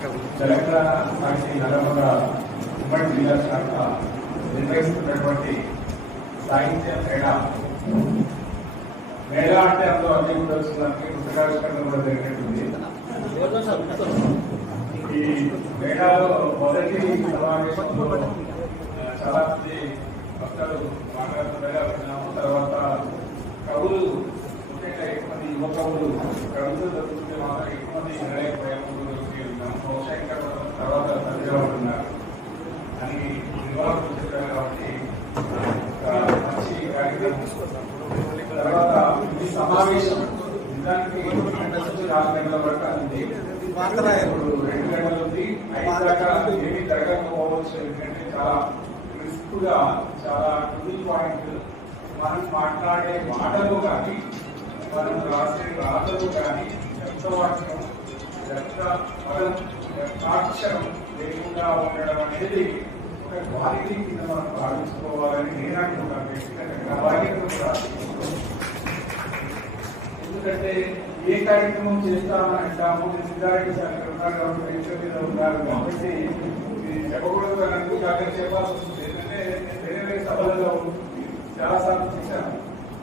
తెలంగాణ సాహితీ నల్లమల ఉమ్మడి జిల్లా శాఖ నిర్వహిస్తున్నటువంటి సాహిత్య మేళ అంటే అందులో అన్ని తెలుసుకోవడానికి పుస్తకావిష్కరణ కూడా జరిగినట్టుంది. ఈ మేళాలో మొదటి సమావేశంలో చాలా మంది భక్తులు మాట్లాడుతున్నాము. తర్వాత కవులు ముఖ్యంగా ఎక్కువ మంది యువ కవులు కవితలు జరుగుతుంటే మాత్రం ఎక్కువ మంది వినలేకపోయాము. బహుశా ఇంకా తర్వాత సరిగా ఉంటున్నారు అని నిర్వాహకులు చెప్పారు. కాబట్టి మంచి కార్యక్రమం. తర్వాత ఈ సమావేశం నిజానికి 4 గంటల వరకు అంది. 2 గంటల ఉంది. 5 దాకా ఏమీ జరగకపోవచ్చు. ఎందుకంటే చాలా క్రిస్ప్ గా చాలా టుల్ పాయింట్ మనం మాట్లాడే మాటలు కానీ మనం రాసే రాతలు కానీ శబ్దవాక్యం అక్షరం లేకుండా ఉండడం అనేది ఒక క్వాలిటీ కింద మనం భావించుకోవాలని నేను అనుకుంటాను. వ్యక్తిగతంగా ఎందుకంటే ఏ కార్యక్రమం చేస్తామని అంటాము. సిద్ధారెడ్డి సార్ ఉన్నారు కాబట్టి మీద ఉన్నారు కాబట్టి చెప్పకూడదు అని అనుకుంటే అక్కడ చెప్పాల్సి వస్తుంది. ఎందుకంటే వేరే వేరే సభలలో చాలాసార్లు చేశాను.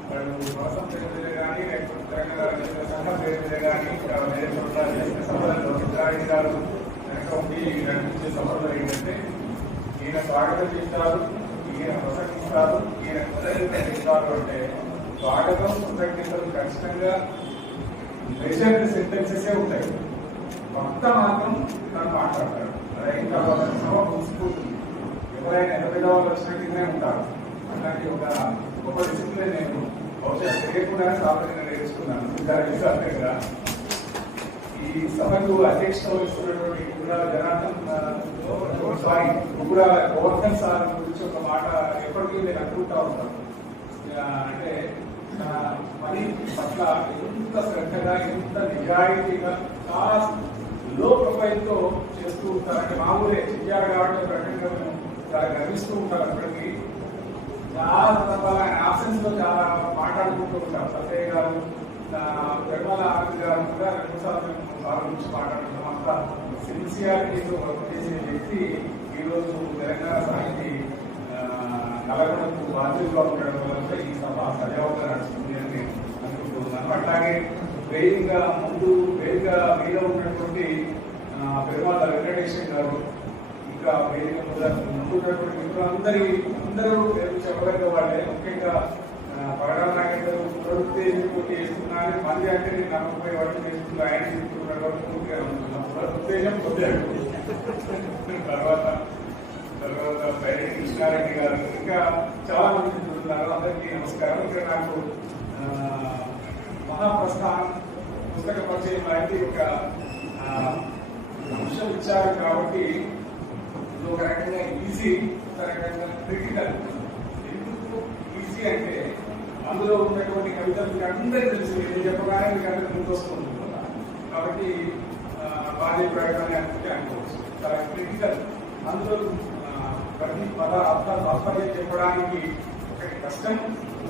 వాళ్ళు మోసం పేరు కానీ లేకపోతే తెలంగాణ సంఘం పేరు కానీ వేరే చోట్ల చేసిన సభలలో సిద్ధారెడ్డి గారు నడిపించే సభలో ఏంటంటే ఈయన స్వాగతం చేస్తారు, ఈయన ప్రసంగిస్తారు, ఈయన కృతజ్ఞతలు అంటే స్వాగతం కృతజ్ఞతలు ఖచ్చితంగా మెజర్డ్ సెంటెన్సెస్ ఉంటాయి. భక్త మాత్రం తను మాట్లాడతారు. ఇంకా సభ ముగిసిపోతుంది. ఎవరైనా ఎదపెద్దవాళ్ళు వచ్చినట్టుగానే ఉంటారు. అలాంటి ఒక గొప్ప డిసిప్లిన్ నేను బహుశా తెలియకుండానే సాధారణంగా నేర్చుకున్నాను సిద్ధారెడ్డి సార్ దగ్గర. ఈ సభకు అధ్యక్షత వహిస్తున్నటువంటి గుగురాల గవర్నర్ సార్ గురించి ఒక మాట ఎప్పటికీ నేను అనుకుంటా ఉంటాను. అంటే పని పట్ల ఎంత శ్రద్ధగా ఎంత నిజాయితీగా చాలా లో ప్రొఫైల్ తో చేస్తూ ఉంటారు. అంటే మా ఊరే చెయ్యాలి కాబట్టి ప్రకటనగా మేము చాలా గర్విస్తూ ఉంటారు. అప్పటికి చాలా సందర్భాలు ఆయన ఆబ్సెన్స్ లో చాలా మాట్లాడుకుంటూ ఉంటాం. సత్యయ్య గారు, నిర్మల ఆనంద్ గారు కూడా 2 సార్లు గురించి మాట్లాడుతున్నాం. అంతా సిన్సియారిటీతో వర్క్ చేసే వ్యక్తి ఈరోజు తెలంగాణ సాహితీ నలగొండకు బాధ్యతగా ఉండడం వల్ల ఈ సభ సజావుగా నడుస్తుంది అని నేను అనుకుంటున్నాను. అట్లాగే వేదికగా మీద ఉన్నటువంటి పెరుమాల వెంకటేశ్వర గారు, ఇంకా వేదిక ముందున్నటువంటి అందరూ చెప్పగలిగే వాళ్ళే. ముఖ్యంగా పగడాల నాగేందరూ ఉత్తేజం చేస్తున్నారని మంది అంటే నేను 40 వాటి చేస్తున్నా ఆయన చెప్తున్నాడు కాబట్టి పూర్తిగా నమ్ముతున్నాను. ఉత్తేజం పొందాడు. తర్వాత పైరెడ్డి కృష్ణారెడ్డి గారు, ఇంకా చాలా మంది చెప్తున్నారు. అందరికీ నమస్కారం. ఇక్కడ నాకు మహాప్రస్థానం పుస్తక పరిచయం లాంటి ఒక అంశం ఇచ్చారు కాబట్టి ఇది ఒక రకంగా ఈజీ, ఒక రకంగా క్రిటికల్. ఎందుకు ఈజీ అంటే అందులో ఉన్నటువంటి కవితలు మీకు అందరికీ తెలుసు. నేను చెప్పగానే మీకు అందరికీ గుర్తొస్తుంది కాబట్టి బాధ్య ప్రయోగాన్ని అనుకుంటే అనుకోవచ్చు. చాలా క్రిటికల్. అందులో ప్రతి పద అర్థ తాత్పర్యం చెప్పడానికి ఒకటి కష్టం.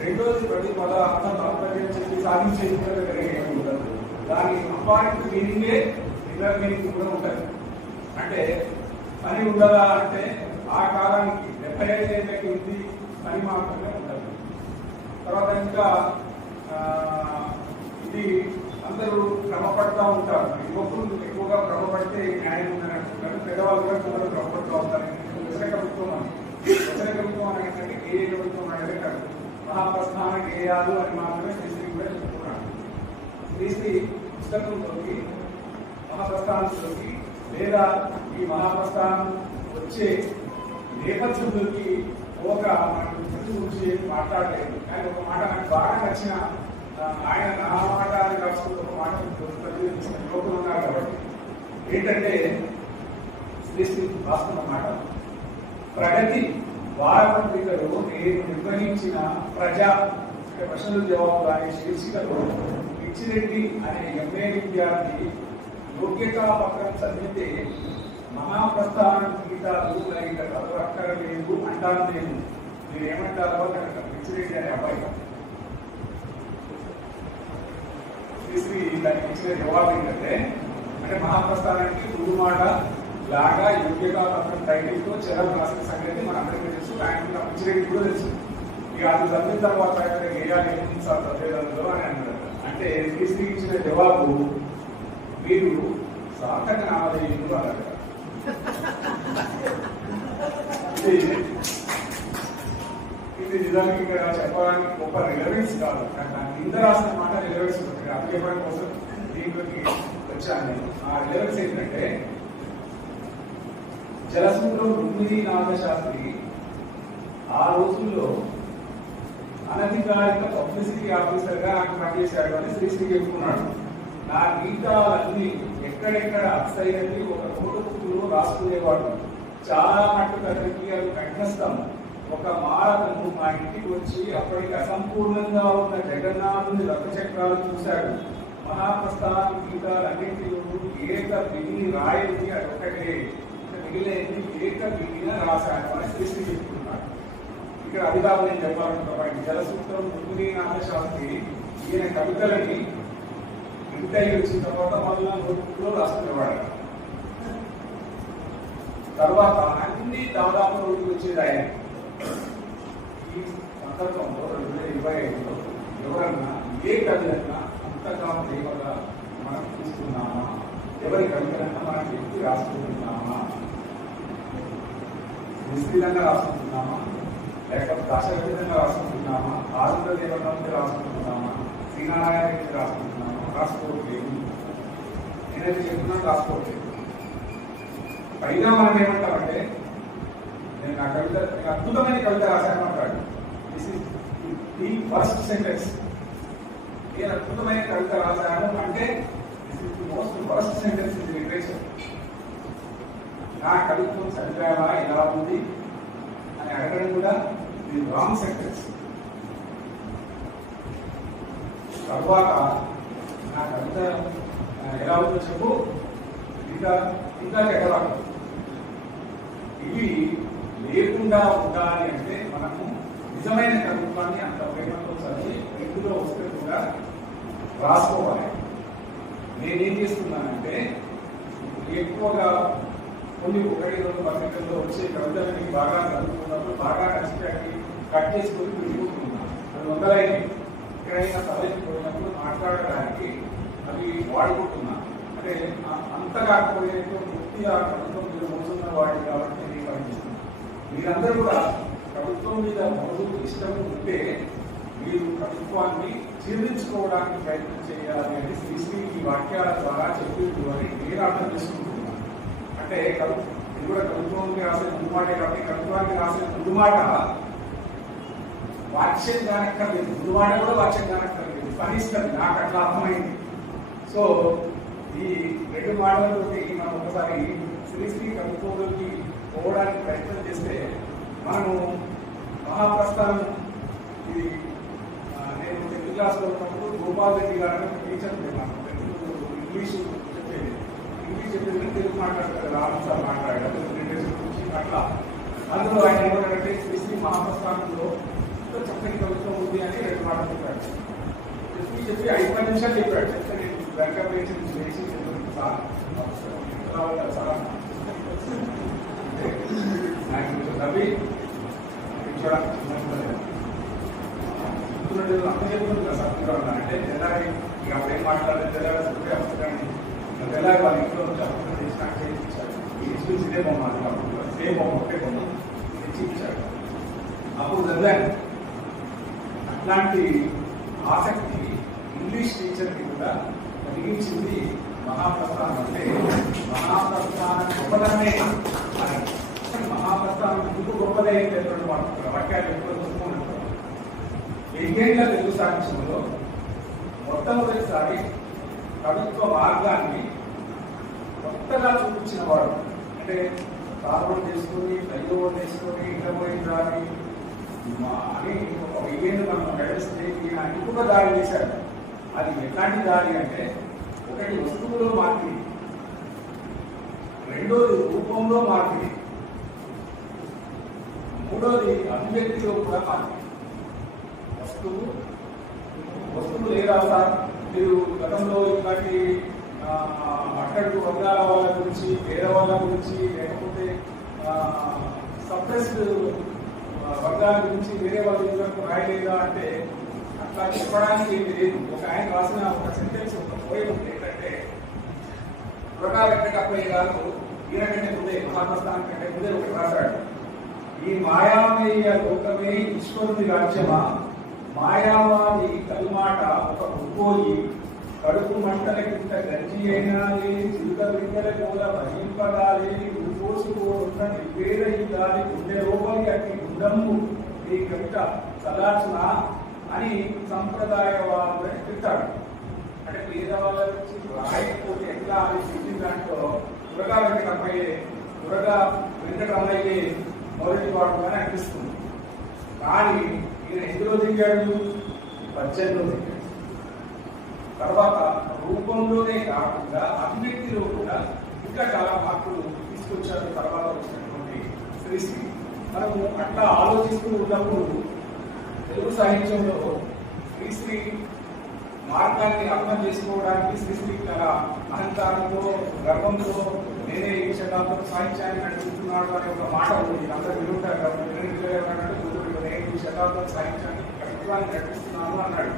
రెండోది ప్రతి పద అర్థ తాత్పర్యం చెప్పి సాధించే ఉండదు. దాని అపాయింట్ మీనింగే ఇన్నర్ మీనింగ్ కూడా ఉంటుంది. అంటే పని ఉండదా అంటే ఆ కాలానికి 75 ఏళ్ళకి ఉంది పని మాత్రమే ఉండదు. తర్వాత ఇంకా ఇది అందరూ క్రమపడతా ఉంటారు. యువకులు ఎక్కువగా క్రమపడితే న్యాయం ఉందని అంటున్నారు. పెద్దవాళ్ళు కూడా కొందరు క్రమపడుతూ ఉంటారు. వచన కవిత్వం అనేది ఏ కవిత్వం అనేది కాదు. మహాప్రస్థాన గేయాలు అని మాత్రమే శ్రీశ్రీ కూడా చెప్తున్నాను. శ్రీశ్రీ పుస్తకంలోకి మహాప్రస్థానంలోకి లేదా ఈ మహాప్రస్థానం వచ్చే నేపథ్యంలోకి ఒక గురించి మాట్లాడలేదు. కానీ ఒక మాట నాకు బాగా నచ్చిన, ఆయన నా మాట అని రాసుకుంటూ ఒక మాట ప్రతినిధించిన యువకులు ఉన్నారు కాబట్టి ఏంటంటే శ్రీశ్రీ రాస్తున్న మాట, ప్రగతి వారపత్రికలో నేను నిర్వహించిన ప్రజా ప్రశ్నలు జవాబులు అనే శీర్షికలో పిచ్చిరెడ్డి అనే ఎంఏ విద్యార్థి యోగ్యతా పత్రం చదివితే మహాప్రస్థానం గీతాలు లైక్ అక్కరలేదు అంటాను. నేను మీరు ఏమంటారో కనుక పిచ్చిరెడ్డి అనే అబ్బాయి శ్రీశ్రీ దానికి ఇచ్చిన జవాబు ఏంటంటే, అంటే మహాప్రస్థానానికి ముందు మాట లాగా యోగ్యతా పత్రం టైటిల్ తో చెరలు రాసిన సంగతి మన అందరికీ తెలుసు. ఆయన అప్పిరెడ్డి కూడా తెలుసు. ఇక అది చదివిన తర్వాత గేయాలు ఏమి సార్ చదివేదంలో అని అన్నారు. అంటే శ్రీ ఇచ్చిన జవాబు మీరు సార్థక నామధేయులు అన్నారు. ఇది నిజానికి ఇక్కడ చెప్పడానికి గొప్ప రిలవెన్స్ కాదు, కింద రాసిన మాట రిలవెన్స్ ఉంటుంది. అది చెప్పడం కోసం దీంట్లోకి వచ్చాను నేను. ఆ రిలవెన్స్ ఏంటంటే జలసముద్రం రుక్మిణీనాథ శాస్త్రి ఆ రోజుల్లో అనధికారిక పబ్లిసిటీ ఆఫీసర్ గా నాకు పనిచేశాడు అని శ్రీశ్రీ చెప్పుకున్నాడు. నా గీతాలన్నీ ఎక్కడెక్కడ అక్సైనది ఒక నోటుబుక్లో రాసుకునేవాడు. చాలా మట్టుకు అతనికి అది కంఠస్థం. ఒక మారతను మా ఇంటికి వచ్చి అప్పటికి అసంపూర్ణంగా ఉన్న జగన్నాథుని రథచక్రాలు చూశాడు. మహాప్రస్థానం గీతాలన్నింటిలో ఏక బిగిని రాయని అది ఒకటే, మిగిలినది ఏక బిగిన రాశాడు అని శ్రీశ్రీ చెప్పుకున్నాడు. ఇక్కడ అది కాదు నేను చెప్పాలనుకున్నాను. జలసూత్రం రుక్మిణీనాథ శాస్త్రి ఈయన కవితలని ఇంటర్వ్యూ వచ్చిన తర్వాత మళ్ళీ నోట్బుక్లో రాసుకునేవాడు. తర్వాత అన్ని దాదాపు రోజులు వచ్చేది ఆయన. ఈ సందర్భంలో 2025లో ఎవరన్నా ఏ కవితన్నా అంతగా ప్రేమగా మనం చూస్తున్నామా, ఎవరి కవితలన్నా మనం వ్యక్తి రాసుకుంటున్నామా, నిశ్చితంగా రాసుకుంటున్నామా, లేకపోతే దశవిధంగా రాసుకుంటున్నామా, ఆరుద్ర దేవత రాసుకుంటున్నామా, శ్రీనారాయణ రాసుకుంటున్నామా, రాసుకోవట్లేదు. నేనైతే చెప్తున్నాను రాసుకోవట్లేదు. పైగా మనం ఏమంటామంటే నేను నా కవిత అద్భుతమైన కవిత రాశాను అంటాడు. This is the first sentence. నేను అద్భుతమైన కవిత రాశాను అంటే this is the most first sentence in literature. నా కవిత్వం చదివావా ఎలా ఉంది అని అడగడం కూడా ఇది రాంగ్ సెంటెన్స్. తర్వాత నా కవిత ఎలా ఉందో చెప్పు, ఇంకా ఇంకా చెప్పరాదు. ఇవి లేకుండా ఉండాలి అంటే మనము నిజమైన కవిత్వాన్ని అంత ప్రేమతో చదివి ఇందులో వస్తే కూడా రాసుకోవాలి. నేనేం చేస్తున్నానంటే ఎక్కువగా కొన్ని 1-2 పత్రికల్లో వచ్చే కవితలని బాగా చదువుకున్నప్పుడు బాగా నచ్చినట్టు కట్ చేసుకొని వెళ్ళిపోతున్నాను. అది వందలైనవి. ఎక్కడైనా సభకి పోయినప్పుడు మాట్లాడడానికి అవి వాడుకుంటున్నాను. అంటే అంత కాకపోయేతో పూర్తిగా ప్రభుత్వం మీద మోసున్న వాడి కాబట్టి నేను పనిచేస్తున్నాను. మీరందరూ కూడా ప్రభుత్వం మీద మోసు ఇష్టం ఉంటే మీరు ప్రభుత్వాన్ని జీర్ణించుకోవడానికి ప్రయత్నం చేయాలి అని శ్రీశ్రీ ఈ వాక్యాల ద్వారా చెప్పింది అని నేను అర్థం చేసుకుంటున్నాను. అంటే ఇది కూడా ప్రభుత్వానికి రాసిన ముందు మాటే కాబట్టి ప్రభుత్వానికి రాసిన ముందు మాట వాక్యం కానక్కర్లేదు, ముందు మాట కూడా వాక్యం కానక్కర్లేదు, పనిస్తుంది. నాకు అట్లా అర్థమైంది. సో ఈ 2 మాటలతోటి మనం ఒకసారి శ్రీశ్రీ కవిత్వంలోకి పోవడానికి ప్రయత్నం చేస్తే మనము మహాప్రస్థానం ఇది నేను 10th క్లాస్లో ఉన్నప్పుడు గోపాల్ రెడ్డి గారు టీచర్ ఇంగ్లీషు చెప్పేది. ఇంగ్లీష్ చెప్పేది తెలుగు మాట్లాడతారు, రాము సార్ మాట్లాడారు అట్లా. అందులో ఆయన ఏమంటే శ్రీశ్రీ మహాప్రస్థానంలో చక్కని కవిత్వం ఉంది అని 2 మాటలు చెప్పాడు. చెప్పి 5 నిమిషాలు చెప్పాడు. చెప్తే నేను వెల్కమ్ చేసి చెప్పాను సార్ సార్ నాకు రవి చూడడానికి అర్థం చెప్తుంది కదా సార్ కూడా అంటే తెల్లారి ఇక అప్పుడేం మాట్లాడలేదు. తెల్లారి వస్తుంది తెల్లారి వాళ్ళ ఇంట్లో నుంచి అప్పుడు చేసి నాకు చేయించారు. ఈ స్కూల్స్ ఇదే బొమ్మ అది సేమ్ బొమ్మ ఒకే బొమ్మ తెచ్చి ఇచ్చారు. అప్పుడు చదివాను. అట్లాంటి ఆసక్తి ఇంగ్లీష్ టీచర్కి కూడా కలిగించింది మహాప్రస్థానం. అంటే మహాప్రస్థానం గొప్పదనే మహాప్రస్థానం ఎందుకు గొప్పదే అనేటువంటి వాక్యాలు ఎక్కువ చూసుకుంటారు. 8 ఏళ్ల తెలుగు సాహిత్యంలో మొట్టమొదటిసారి కవిత్వ మార్గాన్ని కొత్తగా చూపించిన వాడు. అంటే సాధన చేసుకుని దైవం చేసుకొని ఇంటర్పోయిన దాన్ని అని ఒక 1000 ఏళ్ళు మనం నడిస్తే ఈయన ఇంకొక దారి చేశాడు. అది ఎట్లాంటి దారి అంటే ఒకటి వస్తువులో మార్పిడి, రెండోది రూపంలో మార్పిడి, మూడోది అభివ్యక్తిలో కూడా మార్పిడి. వస్తువు లేదా సార్ మీరు గతంలో ఇలాంటి అట్టడుగు వర్గాల వాళ్ళ గురించి, పేద వాళ్ళ గురించి, లేకపోతే సప్రెస్డ్ వర్గాల గురించి వేరే వాళ్ళకు రాయలేదా అంటే అట్లా చెప్పడానికి ఏమి లేదు. ఒక ఆయన రాసిన ఒక సెంటెన్స్, ఒక పోయం ఉంది ఏంటంటే, పురగా వెంకటప్పయ్య గారు ఈయనకంటే ముందే, మహాప్రస్థానం కంటే ముందే ఒకటి రాశాడు. ఈ మాయామయ లోకమే ఈశ్వరుని రాజ్యమా, మాయావాది కల్మాట ఒక ఉద్భోయి, కడుపు మంటల కింద గంజి అయినాలే, చిరుక వింకల కూల భరింపగాలే, పోసుకోనున్న నిర్వేద ఇదాలి గుండె లోపలి అట్టి గుండము ఈ కవిత చల్లార్చున అని సంప్రదాయవాదులు చెప్తాడు. అంటే పేదవాళ్ళ నుంచి రాయకపోతే ఎట్లా అని చెప్పిన దాంట్లో త్వరగా వెంకటరమయ్యే మొదటి వాడు అని అనిపిస్తుంది. కానీ ఈయన ఎందులో దిగాడు? పద్యంలో దిగాడు. తర్వాత రూపంలోనే కాకుండా అభివ్యక్తిలో కూడా ఇంకా చాలా మార్పులు తీసుకొచ్చారు తర్వాత వచ్చినటువంటి శ్రీశ్రీ. మనము అట్లా ఆలోచిస్తూ ఉన్నప్పుడు తెలుగు సాహిత్యంలో శ్రీశ్రీ మార్గాన్ని అర్థం చేసుకోవడానికి శ్రీశ్రీ చాలా అహంకారంతో, గర్వంతో నేనే ఈ శతాబ్దం సాహిత్యాన్ని నడుపుతున్నాడు అనే ఒక మాట ఉంది. అందరూ వినుంటారు. నేను ఈ శతాబ్దం సాహిత్యాన్ని, కవిత్వాన్ని నడిపిస్తున్నాను అన్నాడు.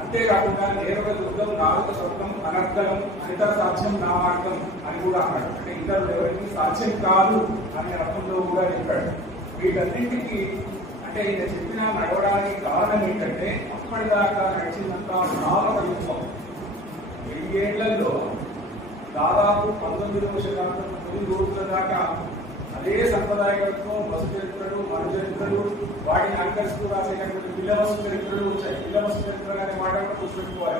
అంతేకాకుండా నేరుగా దుర్గం, నాలుక స్వప్నం, అనర్గలం, అనితర సాధ్యం నా మార్గం అని కూడా అన్నాడు. అంటే ఇతరులు ఎవరికి సాధ్యం కాదు అనే అర్థంలో కూడా చెప్పాడు. వీటన్నింటికి అంటే ఈయన చెప్పిన నడవడానికి కారణం ఏంటంటే, అప్పటిదాకా నడిచినంత నామకవిత్వం 1000 ఏళ్లలో దాదాపు 19వ శతాబ్దం తొలి రోజుల దాకా అదే సంప్రదాయకత్వం, బసు చరిత్రలు, మను చరిత్రలు, వాటిని అనుకరిస్తూ రాసేటటువంటి పిల్లవస్తు చరిత్రలు వచ్చాయి. పిల్లవస్తు చరిత్ర అనే మాట కూడా గుర్తుపెట్టుకోవాలి.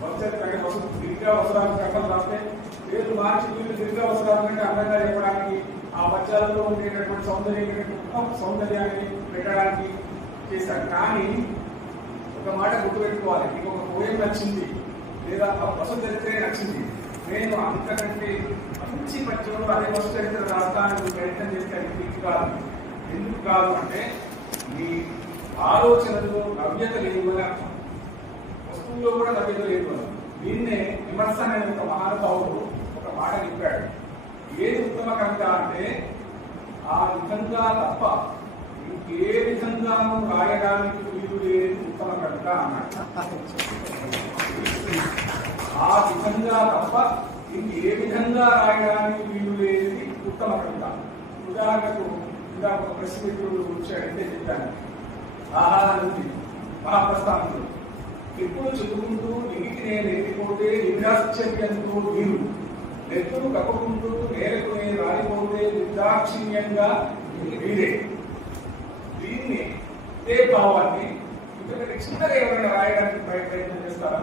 బసు చరిత్ర అంటే బస్సు దీర్ఘ అవసరాలు చెప్పడం రాస్తే పేర్లు మార్చి వీళ్ళు దీర్ఘ అవసరాలు కంటే అందంగా చెప్పడానికి, ఆ పద్యాలలో ఉండేటటువంటి సౌందర్యాన్ని పెట్టడానికి చేశారు. కానీ ఒక మాట గుర్తుపెట్టుకోవాలి, మీకు ఒక పోయం నచ్చింది లేదా ఆ బసు చరిత్రే నచ్చింది, నేను అంతకంటే మంచి పద్యంలో అదే బసు చరిత్ర రాష్ట్రానికి ప్రయత్నం చేస్తే అది కాదు. ఎందుకు కాదు అంటే, మీ ఆలోచనలో నవ్యత లేదు అని అర్థం, వస్తువుల్లో కూడా నవ్యత లేదు అని. దీన్నే విమర్శ అనే ఒక మహానుభావుడు ఒక మాట చెప్పాడు. ఏది ఉత్తమ కవిత అంటే, ఆ విధంగా తప్ప ఇంకే విధంగానూ రాయడానికి వీలు లేని ఉత్తమ కవిత అన్నాడు. ఆ విధంగా తప్ప ఇంకే విధంగా రాయడానికి వీలు లేని ఉత్తమ కవిత. ఉదాహరణకు ఇంకా ఒక ప్రశ్న వచ్చాడంటే చెప్పాను. ఆహారానికి మహాప్రస్థానంలో ఎప్పుడు చెప్పుకుంటూ ఇంటికి నేను ఎత్తిపోతే నిరాశ్చర్యంతో నీరు, నెత్తులు కప్పుకుంటూ నేలకు నేను రాలిపోతే నిర్దాక్షిణ్యంగా వీరే. దీన్ని ఇదే భావాన్ని ఎందుకంటే చిన్నగా ఎవరైనా రాయడానికి ప్రయత్నం చేస్తారా?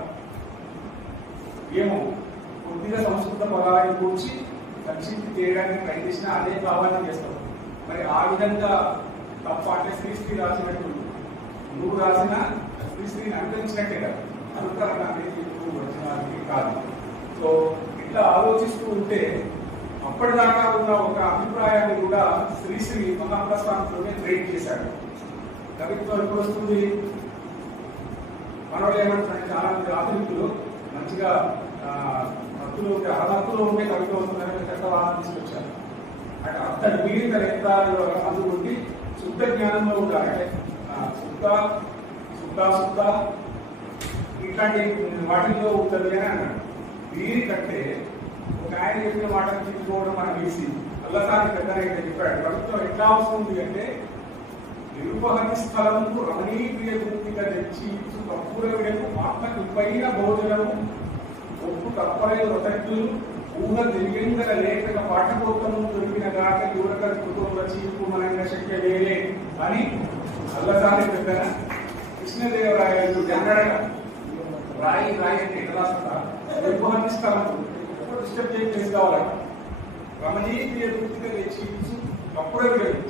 ఏమో కొద్దిగా సంస్కృత పదాన్ని కూర్చి సంక్షిప్తి చేయడానికి ప్రయత్నించినా అదే భావాన్ని చేస్తాం. మరి ఆ విధంగా తప్ప అంటే శ్రీశ్రీ రాసినట్టు నువ్వు రాసిన శ్రీశ్రీని అనుకరించినట్టే కదా, అనుకరణ అనేది వచ్చినది కాదు. సో ఇట్లా ఆలోచిస్తూ ఉంటే అప్పటిదాకా ఉన్న ఒక అభిప్రాయాన్ని కూడా శ్రీశ్రీ మహాప్రస్థానంలోనే క్రియేట్ చేశాడు. కవిత్వం ఎప్పుడు వస్తుంది? మనోళ్ళు ఏమంటారంటే, చాలా మంది ఆధునికులు మంచిగా భక్తులు ఉంటే అర్హతలో ఉంటే కవిత్వం వస్తుందని చట్టవాదం తీసుకొచ్చారు. అంటే అంత మిగిలిన నేత్రాలు అందుకుండి శుద్ధ జ్ఞానంలో ఉండాలి. అంటే శుద్ధ ఇట్లాంటి వాటిల్లో ఉంటుంది అని అన్నాడు. దీనికంటే ఒక ఆయన చెప్పిన మాటను చెప్పుకోవడం మనం ఈజీ. అల్లసాని పెద్దనైతే చెప్పాడు, ప్రభుత్వం ఎట్లా వస్తుంది అంటే, నిరుపహతి స్థలము రమణీప్రియ గుర్తిగా తెచ్చి కర్పూరవిడకు ఆత్మకు పైన భోజనము ఒప్పు కప్పలై రొటెట్లు ఊహ తెలియంగల లేఖక పాఠకోత్తము దొరికిన గాక యువక కుటుంబ చీపు మనంగా శక్య వేరే అని అల్లసాని పెద్దన కృష్ణదేవరాయలు అన్నాడట. రాయి అంటే ఎట్లా నిరుపహతి స్థలము ఎప్పుడు డిస్టర్బ్ చేసి కావాలట. రమణీప్రియ గుర్తిగా తెచ్చి కప్పురవిడకు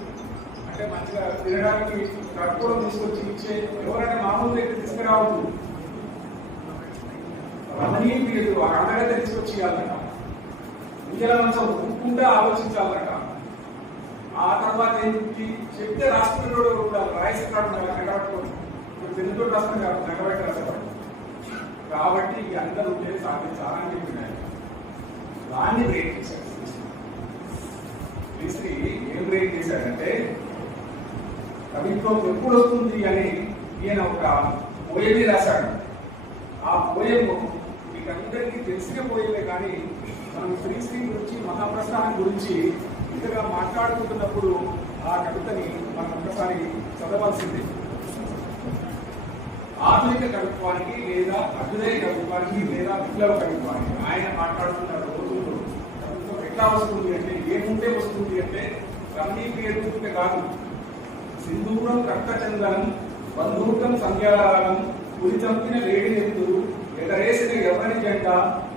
అంటే మంచిగా తినడానికి కర్పూరం తీసుకొచ్చి ఇచ్చే ఎవరైనా మామూలు అయితే తీసుకురావద్దు. రమణీయుడు అందరికీ తీసుకొచ్చి ఇవ్వాలట. ఇంజల మంచం ఒప్పుకుండా ఆలోచించాలట. ఆ తర్వాత ఏంటి చెప్తే రాష్ట్రంలో కూడా రాయసకాడు నగబెట్టుకోండి. తెలుగుతో రాష్ట్రం నగబెట్టి రాసేవాడు. కాబట్టి ఇవి అందరూ ఉంటే సాధించాలని చెప్పినారు. దాన్ని బ్రేక్ చేశారు. శ్రీశ్రీ ఏం బ్రేక్ చేశాడంటే కవిత్వం ఎప్పుడు వస్తుంది అని ఈయన ఒక పోయమే రాశాడు. ఆ పోయము మీకు అందరికీ తెలిసిన పోయమే, కానీ మనం శ్రీశ్రీ గురించి మహాప్రస్థానం గురించి ఇంతగా మాట్లాడుకుంటున్నప్పుడు ఆ కవితని మనం ఒకసారి చదవాల్సిందే. ఆధునిక కవిత్వానికి లేదా అభ్యుదయ కవిత్వానికి లేదా విప్లవ కవిత్వానికి ఆయన మాట్లాడుతున్న రోజుల్లో కవిత్వం ఎట్లా వస్తుంది అంటే ఏముంటే వస్తుంది అంటే కన్నీటి ఎదుగుతుంటే కాదు. సింధూరం రక్తచందనం బంధూకం సంధ్యారాగం గురి చంపిన వేడి ఎత్తులు ఎగరేసిన ఎవరి జంట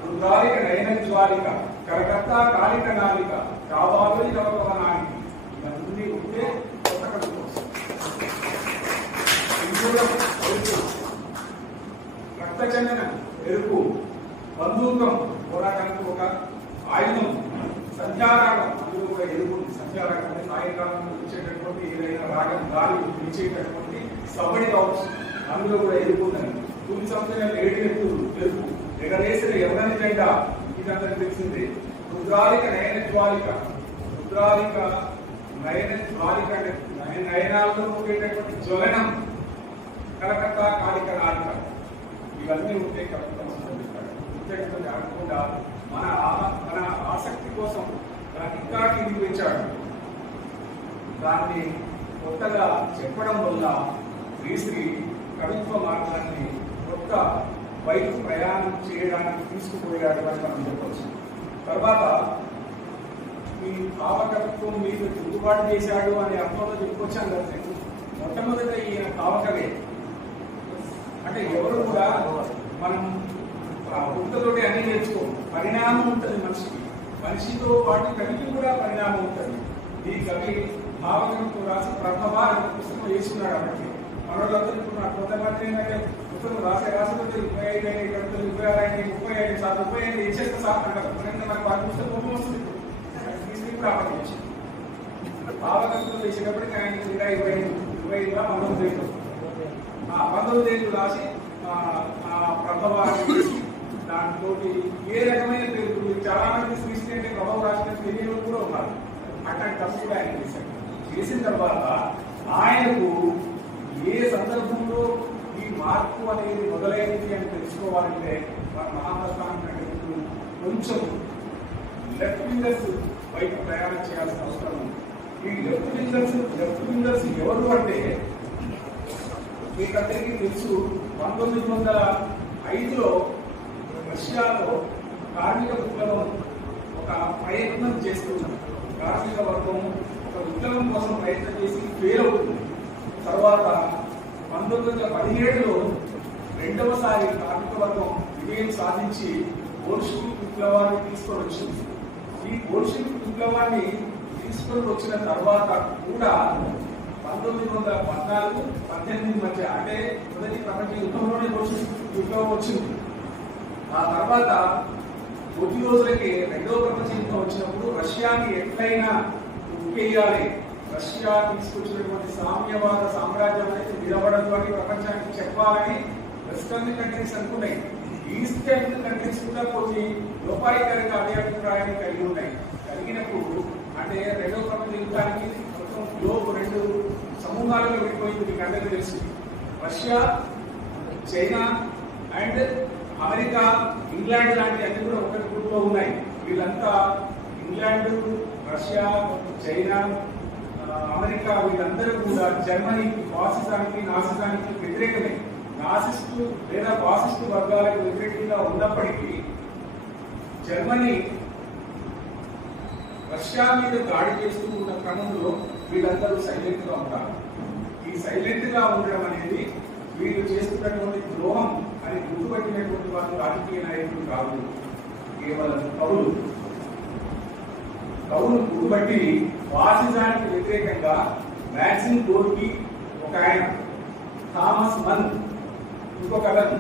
రుద్రాలిక నయన జ్వాలిక కరకర్త కాలిక నాలిక కావాలి కవకవనానికి ఇవన్నీ ఉంటే కొత్త కవిత్వం. రక్తచందనం ఎరుపు, బంధూకం పోరాటానికి ఒక ఆయుధం, సంధ్యారాగం అందులో కూడా ఎరుపు. సంధ్యారాగం అంటే సాయంకాలం ఇచ్చేటటువంటి ఏదైనా రాగం గాలి ఇచ్చేటటువంటి సబడి కావచ్చు, అందులో కూడా ఎరుపు ఉందని. గురి చంపిన వేడి ఎత్తులు ఎరుపు, ఎగరేసిన ఎవరని జెండా ఇదంతా తెలిసిందే. రుద్రాలిక నయన జ్వాలిక, రుద్రాలిక నయన జ్వాలిక అంటే నయనాల్లో ఉండేటటువంటి జ్వలనం, కలకత్త కాలిక నాలిక ఇవన్నీ ఉంటే కవిత్వం వస్తుంది. కాకుండా మన ఆసక్తి కోసం దాన్ని ఇంకా కింది పెంచాడు. దాన్ని కొత్తగా చెప్పడం వల్ల శ్రీశ్రీ కవిత్వ మార్గాన్ని కొత్త వైపు ప్రయాణం చేయడానికి తీసుకుపోయాడు అని మనం చెప్పవచ్చు. తర్వాత ఈ భావకవిత్వం మీద తిరుగుబాటు చేశాడు అనే అర్థంలో చెప్పుకొచ్చాను కదా. మొట్టమొదట ఈయన భావకవే. అంటే ఎవరు కూడా మనం పుట్టతోటి అన్ని నేర్చుకో, పరిణామం ఉంటుంది మనిషికి. మనిషితో పాటు కవికి కూడా పరిణామం ఉంటుంది. ఈ కవి భావకవిత్వం రాసి ప్రభవ అనే పుస్తకం వేసుకున్నాడు. అప్పటికి మనోళ్ళందరూ ఇప్పుడు కొంతమంది ఏంటంటే పుస్తకం రాసే 25 అయినాయి, 26 అయినాయి, 35 సార్ 35 వేసేస్తే సార్ అంటారు. మనకు వారి పుస్తకం వస్తుంది. ఇప్పుడు ఆపేసి భావకవిత్వం వేసేటప్పటికి ఆయన 25 19 రాసి ప్రభావాన్ని దాంతో ఏ రకమైన పేరు చాలా మంది శ్రీశ్రీ అంటే ప్రభావం రాసిన తెలియని కూడా ఉన్నారు. అట్లాంటి తప్పు కూడా ఆయన చేశారు. చేసిన తర్వాత ఆయనకు ఏ సందర్భంలో ఈ మార్పు అనేది మొదలైనది అని తెలుసుకోవాలంటే మన మహాప్రస్థానం కొంచెం లెఫ్ట్ వింగర్స్ వైపు ప్రయాణం చేయాల్సిన అవసరం ఉంది. ఈ లెఫ్ట్ వింగర్స్ ఎవరు అంటే మీకందరికీ తెలుసు. 1905లో రష్యాలో కార్మిక విప్లవం ఒక ప్రయత్నం చేస్తున్నారు. కార్మిక వర్గం ఒక విప్లవం కోసం ప్రయత్నం చేసి ఫెయిల్ అవుతుంది. తర్వాత 1917లో రెండవసారి కార్మిక వర్గం విజయం సాధించి బోల్షివిక్ విప్లవాన్ని తీసుకొని వచ్చింది. ఈ బోల్షివిక్ విప్లవాన్ని తీసుకొని వచ్చిన తర్వాత కూడా 1914-18 మధ్య అంటే మొదటి ప్రపంచ యుద్ధంలోనే విప్లవం వచ్చింది. ఆ తర్వాత కొద్ది రోజులకి రెండవ ప్రపంచ యుద్ధం వచ్చినప్పుడు రష్యాని ఎట్లయినా ఉక్కేయాలి, రష్యా తీసుకొచ్చినటువంటి సామ్యవాద సామ్రాజ్యం అనేది నిలబడదు అని ప్రపంచానికి చెప్పాలని వెస్టర్న్ కంట్రీస్ అనుకున్నాయి. ఈస్టర్న్ కంట్రీస్ కూడా కొన్ని లోపాయికారిక అదే అభిప్రాయాన్ని కలిగి ఉన్నాయి. కలిగినప్పుడు అంటే రెండవ ప్రపంచ యుద్ధానికి మొత్తం గ్లోబ్ 2 సమూహాలుగా విడిపోయింది. మీకు అందరికీ తెలుసు. Russia, China and America, England లాంటి అన్ని కూడా ఒక గ్రూప్ లో ఉన్నాయి. వీళ్ళంతా ఇంగ్లాండ్, రష్యా, చైనా, అమెరికా వీళ్ళందరూ కూడా జర్మనీకి ఫాసిజానికి నాసిజానికి వ్యతిరేకమే. నాసిస్టు లేదా ఫాసిస్టు వర్గాలకు వ్యతిరేకంగా ఉన్నప్పటికీ జర్మనీ రష్యా మీద దాడి చేస్తూ ఉన్న క్రమంలో వీళ్ళందరూ సైలెంట్ గా ఉంటారు. ఈ సైలెంట్ గా ఉండడం అనేది వీళ్ళు చేస్తున్నటువంటి ద్రోహం అని గుర్తుపట్టినటువంటి వాళ్ళు రాజకీయ నాయకులు కాదు, కేవలం కవులు గుర్తుపట్టి ఫాసిజానికి వ్యతిరేకంగా మ్యాక్సిమ్ గోర్కీ ఒక ఆయన, థామస్ మన్ ఇంకొక అతను,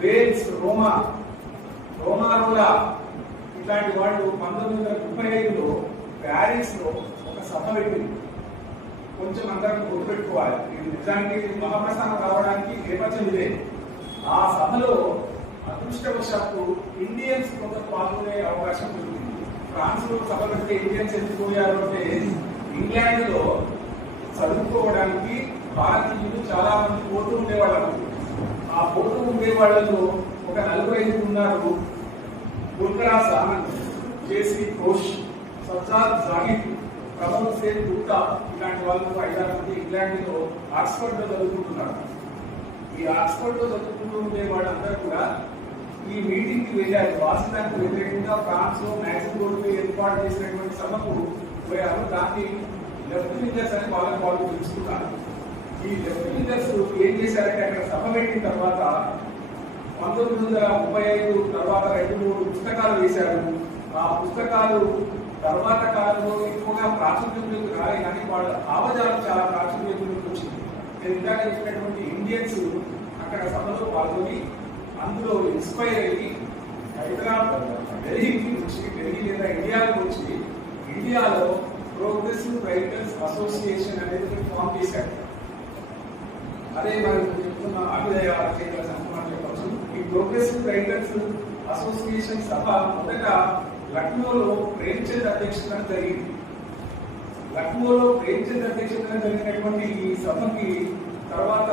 వేల్స్, రోమారోలా ఇట్లాంటి వాళ్ళు 1935లో ప్యారిస్ లో ఒక సభ పెట్టింది. కొంచెం అందరం గుర్తుపెట్టుకోవాలి. ఇది నిజానికి మహాప్రస్థానం రావడానికి నేపథ్యం ఇదే. ఆ సభలో అదృష్టవశాత్తు ఇండియన్స్ కొంత పాల్గొనే అవకాశం ఉంది. ఫ్రాన్స్ లో సభ పెడితే ఇండియన్స్ ఎందుకు అంటే ఇంగ్లాండ్ లో చదువుకోవడానికి భారతీయులు చాలా మంది పోతూ ఉండేవాళ్ళు. ఆ పోతూ ఉండే వాళ్ళలో ఒక 45 ఉన్నారు. గుల్కరాజ్ ఆనంద్, జేసీ ఘోష్, సజ్జాద్ జాహిద్, ప్రమోద్ సేన్ గుప్తా ఇలాంటి వాళ్ళు 5-6 మంది ఇంగ్లాండ్ లో ఆక్స్ఫర్డ్ లో చదువుకుంటున్నారు. ఈ ఆక్స్ఫర్డ్ లో చదువుకుంటూ ఉండే వాళ్ళందరూ కూడా ఈ మీటింగ్ కి వెళ్ళారు. వాస్తవానికి వ్యతిరేకంగా ఫ్రాన్స్ లో మ్యాక్సిమ్ రోడ్డు ఏర్పాటు చేసినటువంటి సభకు పోయారు. దాన్ని లెఫ్ట్ వింగర్స్ అని వాళ్ళు తెలుసుకున్నారు. ఈ లెఫ్ట్ వింగర్స్ ఏం చేశారంటే అక్కడ సభ పెట్టిన తర్వాత 1935 తర్వాత 2-3 పుస్తకాలు వేశారు. ఆ పుస్తకాలు తర్వాత కాలంలో ఎక్కువగా ప్రాచుర్యంలోకి రాలే, కానీ వాళ్ళ భావజాలం చాలా ప్రాచుర్యంలోకి వచ్చింది. నేను ఇందాక చెప్పినటువంటి ఇండియన్స్ అక్కడ సభలో పాల్గొని అందులో ఇన్స్పైర్ అయ్యి హైదరాబాద్ ఢిల్లీకి వచ్చి, ఢిల్లీ లేదా ఇండియాకి వచ్చి ఇండియాలో ప్రోగ్రెసివ్ రైటర్స్ అసోసియేషన్ అనేది ఫామ్ చేశారు. అదే మనం చెప్తున్న అభ్యుదయ రచయితల సంఘం అని చెప్పచ్చు. ఈ ప్రోగ్రెసివ్ రైటర్స్ అసోసియేషన్ సభ మొదట లక్నోలో ప్రేమ్చంద్ అధ్యక్షతన జరిగింది. లక్నోలో ప్రేమ్చంద్ అధ్యక్షతన జరిగినటువంటి ఈ సభకి తర్వాత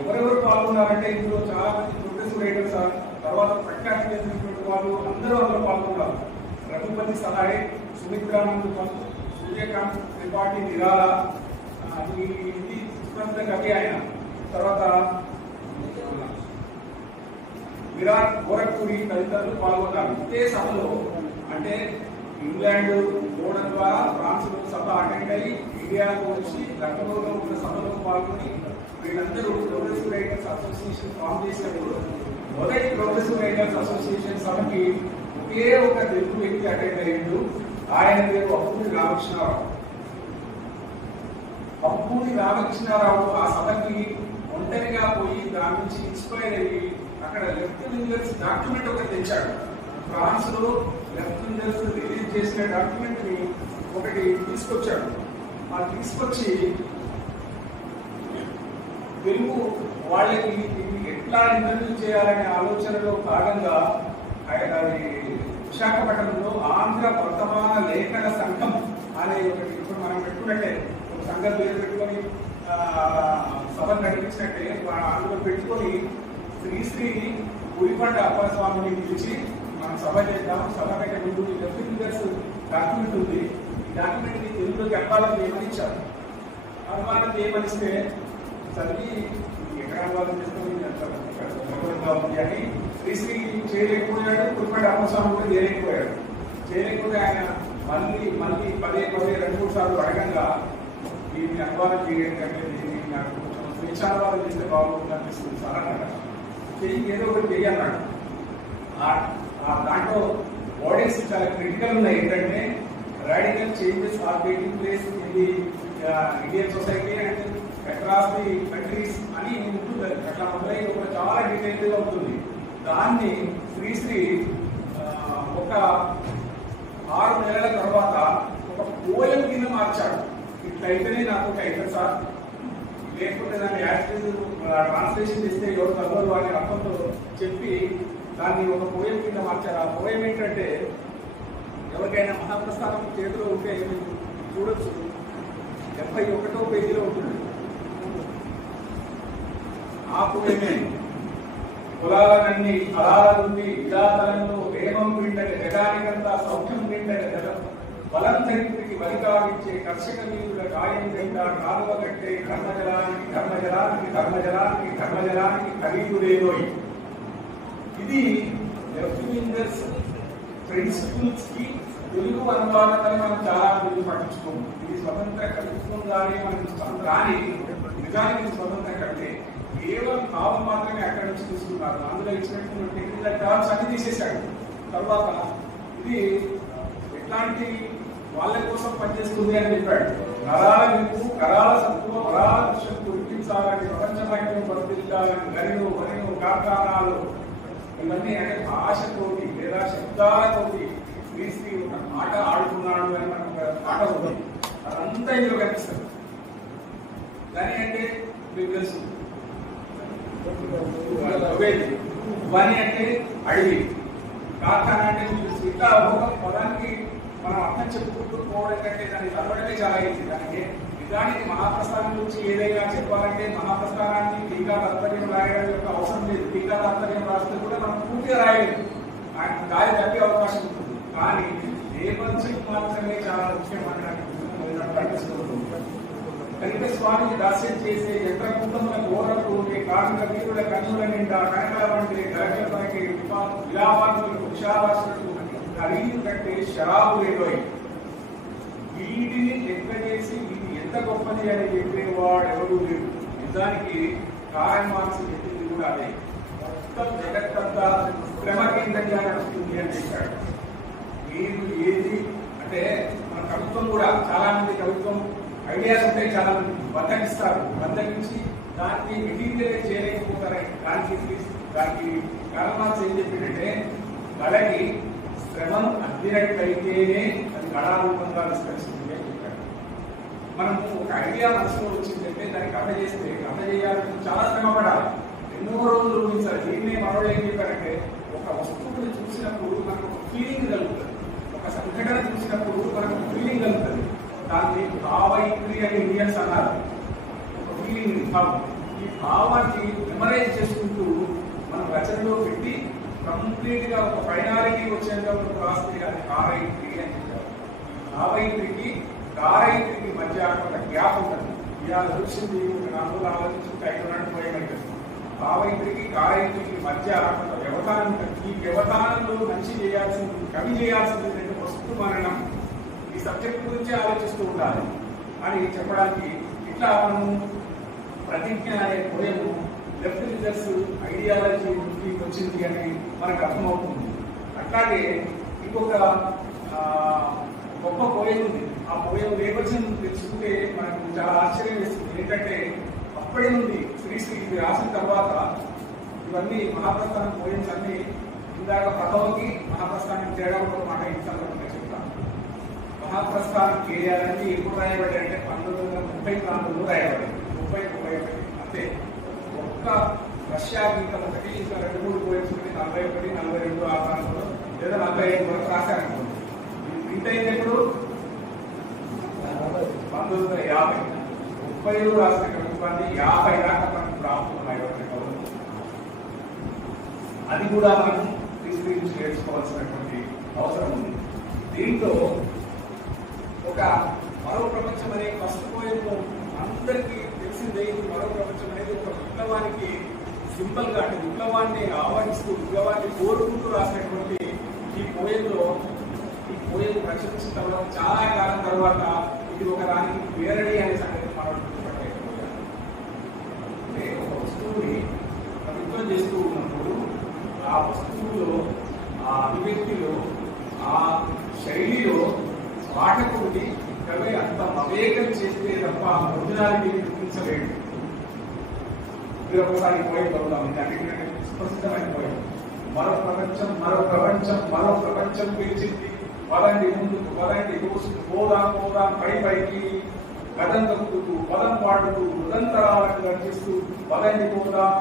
ఎవరెవరు పాల్గొన్నారంటే ఇందులో చాలా మంది ప్రోగ్రెసివ్ రైటర్స్, తర్వాత ప్రఖ్యాతి చెందినటువంటి వాళ్ళు అందరూ అందులో పాల్గొన్నారు. రఘుపతి సహాయ్, సుమిత్రానంద్ పంత్, సూర్యకాంత్ త్రిపాఠి నిరాలా, ఇది సునంద కవి ఆయన, తర్వాత విరాట్ గోరఖ్పూరి తదితరులు పాల్గొన్నారు. ఇదే సభలో అంటే ఇంగ్లాండ్ పోవడం ద్వారా ఫ్రాన్స్ లో సభ అటెండ్ అయ్యి ఇండియాకు వచ్చి లక్నోలో ఉన్న సభలో పాల్గొని వీళ్ళందరూ ప్రోగ్రెసివ్ రైటర్స్ అసోసియేషన్ ఫామ్ చేసినప్పుడు మొదటి ప్రోగ్రెసివ్ రైటర్స్ అసోసియేషన్ సభకి ఒకే ఒక తెలుగు వ్యక్తి అటెండ్ అయ్యిండు. ఆయన పేరు అప్పూరి రామకృష్ణారావు. అప్పూరి రామకృష్ణారావు ఆ సభకి ఒంటరిగా పోయి దాని నుంచి ఇన్స్పైర్ అయ్యి అక్కడ లెఫ్ట్ వింగర్స్ డాక్యుమెంట్ ఒకటి తెచ్చాడు. ఫ్రాన్స్ లో లెఫ్ట్ వింగర్స్ రిలీజ్ చేసిన డాక్యుమెంట్ ని ఒకటి తీసుకొచ్చాడు. ఆ తీసుకొచ్చి తెలుగు వాళ్ళకి ఎట్లా ఇంటర్వ్యూ చేయాలనే ఆలోచనలో భాగంగా విశాఖపట్నంలో ఆంధ్ర వర్తమాన లేఖన సంఘం అనే ఒకటి, ఇప్పుడు మనం పెట్టుకున్నట్టే ఒక సంఘం పేరు పెట్టుకొని సభ నడిపించినట్టే అందులో పెట్టుకొని శ్రీశ్రీని పులిపంట అప్పస్వామిని పిలిచి మనం సభ చేద్దాం. సభ కంటే ముందు లెఫ్ట్ వింగర్స్ డాక్యుమెంట్ ఉంది, ఈ డాక్యుమెంట్ ని తెలుగులోకి చెప్పాలని ఏమనిచ్చారు. అనుమానం ఏమనిస్తే చదివి ఎకరాల వాళ్ళు చేసుకొని ఉంది అని శ్రీశ్రీ చేయలేకపోయాడు. పులిపంట అప్పస్వామి కూడా చేయలేకపోతే ఆయన మళ్ళీ పదే 2-3 సార్లు అడగంగా దీన్ని అనువాదం చేయడం దీన్ని నాకు కొంచెం స్వేచ్ఛానువాదం చేస్తే బాగుంటుంది అనిపిస్తుంది సార్ అన్నాడు. ఏదో ఒకటి చెయ్యన్నాడు. దాంట్లో బాడీస్ చాలా క్రిటికల్ ఉన్నాయి. ఏంటంటే radical changes are taking place in the Indian society and across the countries అని ఉంటుంది. అట్లా మొదలై ఒక చాలా డీటెయిల్ గా ఉంటుంది. దాన్ని శ్రీశ్రీ ఒక 6 నెలల తర్వాత ఒక పోయం కింద మార్చాడు. ఇట్లయితేనే నాకు ఒక అయితే సార్, లేకపోతే దాన్ని యాక్టివ్ ట్రాన్స్లేషన్ చేస్తే ఎవరు చదవరు అనే అర్థంతో చెప్పి దాన్ని ఒక పోయం కింద మార్చారు. ఆ పోయం ఏంటంటే ఎవరికైనా మహాప్రస్థానం చేతిలో ఉంటే మీరు చూడొచ్చు, 71వ పేజీలో ఉంటుంది. ఆ పోయమే కులాలనన్ని ఫలాల నుండి విధాతలంలో వేమం పిండగ జగానికంతా సౌఖ్యం పిండగ జగం బలంతరికి వరికావించే కర్షక వీరుల కాయం వెంట కాలువ కట్టే కర్మజలానికి ఖరీదులేదోయ్. ఇది లెఫ్ట్ వింగర్స్ ప్రిన్సిపల్స్ కి తెలుగు అనువాదాన్ని మనం చాలా మంది పట్టించుకోము. ఇది స్వతంత్ర కవిత్వంగానే మనం ఇస్తాం, కానీ నిజానికి స్వతంత్ర కవితే కేవలం భావం మాత్రమే అక్కడి నుంచి తీసుకున్నారు. అందులో ఇచ్చినటువంటి టెక్నికల్ టర్మ్స్ అన్ని తీసేశాడు. తర్వాత ఇది ఎట్లాంటి వాళ్ళ కోసం పనిచేస్తుంది అని చెప్పాడు. నరాల విప్పు, కరాల సత్తువ, వరాల దృశ్యం గుర్తించాలని, ప్రపంచమైక్యం వర్తించాలని, గనిలో వనిలో కార్ఖానాలు ఇవన్నీ అంటే భాషతోటి లేదా శబ్దాలతోటి శ్రీశ్రీ ఒక మాట ఆడుతున్నాడు అని మనకు ఒక మాట ఉంది. అదంతా ఇందులో కనిపిస్తుంది. దాని అంటే మీకు తెలుసు వని అంటే అడవి, కార్ఖానా అంటే ఇట్లా ఒక పదానికి మనం అర్థం చెప్పుకుంటూ పోవడం కంటే దాన్ని చదవడమే చాలా ఈజీ. దానికి నిజానికి మహాప్రస్థానం గురించి ఏదైనా చెప్పాలంటే మహాప్రస్థానానికి టీకా తాత్పర్యం రాయడం యొక్క అవసరం లేదు. టీకా తాత్పర్యం రాస్తే కూడా మనం పూర్తిగా రాయలేదు, దారి తప్పే అవకాశం ఉంటుంది. కానీ నేపథ్యం మాత్రమే చాలా ముఖ్యమైన కనుక స్వామిని దాస్యం చేసే యంత్రకూటముల గోరకు కార్మిక వీరుల కన్నుల నిండా కనకల వంటి గరకలపైకి విలాపాలకు వృక్షావాసులకు ఖరీదు కట్టే షరాబు రేటోయి. వీటిని లెక్క చేసి ఇది ఎంత గొప్పది అని చెప్పేవాడు ఎవరు లేడు. నిజానికి కారణ్ మార్క్స్ చెప్పింది కూడా అదే. మొత్తం జగత్తంతా శ్రమ కేంద్రంగా నడుస్తుంది అని చెప్పాడు. మీరు ఏది అంటే మన కవిత్వం కూడా చాలా మంది కవిత్వం ఐడియాస్ ఉంటాయి, చాలా మంది బద్దకిస్తారు, బద్దకించి దాన్ని మెటీరియల్ చేయలేకపోతారు. దానికి కారణాలు ఏం చెప్పిందంటే కళకి శ్రమం అద్దినట్టయితేనే అది కళారూపంగా విస్తరిస్తుంది అని చెప్పాడు. మనం ఒక ఐడియా మనసులో వచ్చిందంటే దాన్ని కథ చేస్తే కథ చేయాలంటే చాలా శ్రమ పడాలి, ఎన్నో రోజులు ఊహించాలి. దీన్నే మనోడు ఏం చెప్పారంటే ఒక వస్తువుని చూసినప్పుడు మనకు ఒక ఫీలింగ్ కలుగుతుంది, ఒక సంఘటన చూసినప్పుడు మనకు ఒక ఫీలింగ్ కలుగుతుంది. దాన్ని భావైక్రి అని ఇండియన్స్ అన్నారు. ఒక ఫీలింగ్ భావం, ఈ భావాన్ని మెమరైజ్ చేసుకుంటూ మనం రచనలో పెట్టి కంప్లీట్ గా ఒక ఫైనాలిటీ వచ్చేంత వరకు రాస్తే అది కారైత్రి అని చెప్పారు. భావైత్రికి కారైత్రికి మధ్య కొంత గ్యాప్ ఉంటుంది. ఇవాళ చూసింది 4 ఆలోచించుకుంటే 5 పోయేది. భావైత్రికి కారైత్రికి మధ్య కొంత వ్యవధానం ఉంటుంది. ఈ వ్యవధానంలో మంచి చేయాల్సింది, కవి చేయాల్సింది ఏంటంటే వస్తు మరణం, ఈ సబ్జెక్ట్ గురించి ఆలోచిస్తూ ఉండాలి అని చెప్పడానికి ఇట్లా మనము ప్రతిజ్ఞ అనే పోయము లెఫ్ట్ రిజల్ట్స్ ఐడియాలజీ నుంచి వచ్చింది అని మనకు అర్థమవుతుంది. అట్లాగే ఇంకొక గొప్ప పోయం ఉంది. ఆ పోయం నేపథ్యం తెలుసుకుంటే మనకు చాలా ఆశ్చర్యం వేస్తుంది. ఏంటంటే అప్పటి నుండి శ్రీశ్రీ ఇది రాసిన తర్వాత ఇవన్నీ మహాప్రస్థానం పోయమ్స్ అన్ని ఇందాక ప్రథమకి మహాప్రస్థానం తేడా ఒక మాట ఈ సందర్భంగా చెప్తాను. మహాప్రస్థానం చేయాలని ఎప్పుడు రాయబడ్డాయంటే 1930 ప్రాంతంలో రాయబడింది. 30-31 అంతే. ఒక్క రష్యా గీతం ఒకటి, ఇంకా 2-3 పోయమ్స్ 41, 42 ఆ ప్రాంతంలో లేదా 45 వరకు రాశారనుకోండి. ఇది ప్రింట్ అయింది ఎప్పుడు 1950. 30లో రాసిన కవిత్వాన్ని 50 దాకా మనకు ప్రాప్తమై అది కూడా మనం తీసుకుని నేర్చుకోవాల్సినటువంటి అవసరం ఉంది. దీంట్లో ఒక మరో ప్రపంచం అనే ఫస్ట్ పోయము అందరికీ తెలిసిందే. ఇది మరో ప్రపంచం అనేది ఒక విప్లవానికి సింబల్ గా, అంటే విప్లవాన్ని ఆహ్వానిస్తూ విప్లవాన్ని కోరుకుంటూ రాసినటువంటి ఈ పోయంలో ఈ పోయం ప్రచురించిన తర్వాత చాలా కాలం తర్వాత ఇది ఒక దానికి వేరడి అనే సంగతి మనం అంటే ఒక వస్తువుని కవిత్వం చేస్తూ ఉన్నప్పుడు ఆ వస్తువులో, ఆ అభివ్యక్తిలో, ఆ శైలిలో పాఠకుడిని కవి అంత మవేకం చేస్తే తప్ప ఒరిజినాలిటీని గుర్తించలేడు. మీరు ఒకసారి పోయి చదువుతాం, దానికి ప్రసిద్ధమైన పోయి మరో ప్రపంచం మరో ప్రపంచం మరో ప్రపంచం పిలిచింది, పదండి ముందుకు పదండి దోసుకు పోదాం పోదాం పైకి గతం తప్పుతూ పదం పాడుతూ నిరంతరాలను గర్జిస్తూ పదండి పోదాం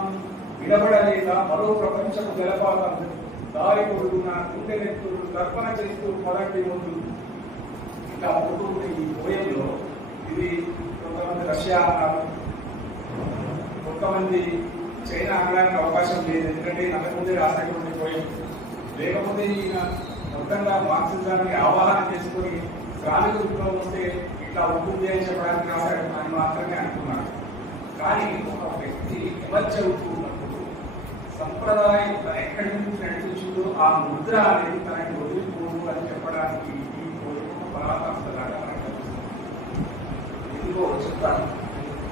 విడబడలేక మరో ప్రపంచం జలపాతం దారి పొడుగున గుండెనెత్తులు తర్పణ చేస్తూ పదండి ముందు. ఇట్లా పోతుంది ఈ పోయంలో. ఇది కొంతమంది రష్యా అన్నారు, కొంతమంది చైనా అనడానికి అవకాశం లేదు, ఎందుకంటే అంతకుముందే రాసినటువంటి పోయం. లేకపోతే ఈయన మొత్తంగా మార్క్సిజాన్ని ఆవాహన చేసుకుని శ్రామిక విప్లవం వస్తే ఇట్లా ఉంటుంది అని చెప్పడానికి రాశాడు అని మాత్రమే అనుకున్నాడు. కానీ ఒక వ్యక్తి ఎమర్జ్ అవుతూ ఉన్నప్పుడు సంప్రదాయం ఎక్కడి నుంచి నడిపించిందో ఆ ముద్ర అనేది తనకి వదిలిపోదు అని చెప్పడానికి ఈ పరాకాష్ఠలాగా మనకు ఇదిగో చెప్తాను.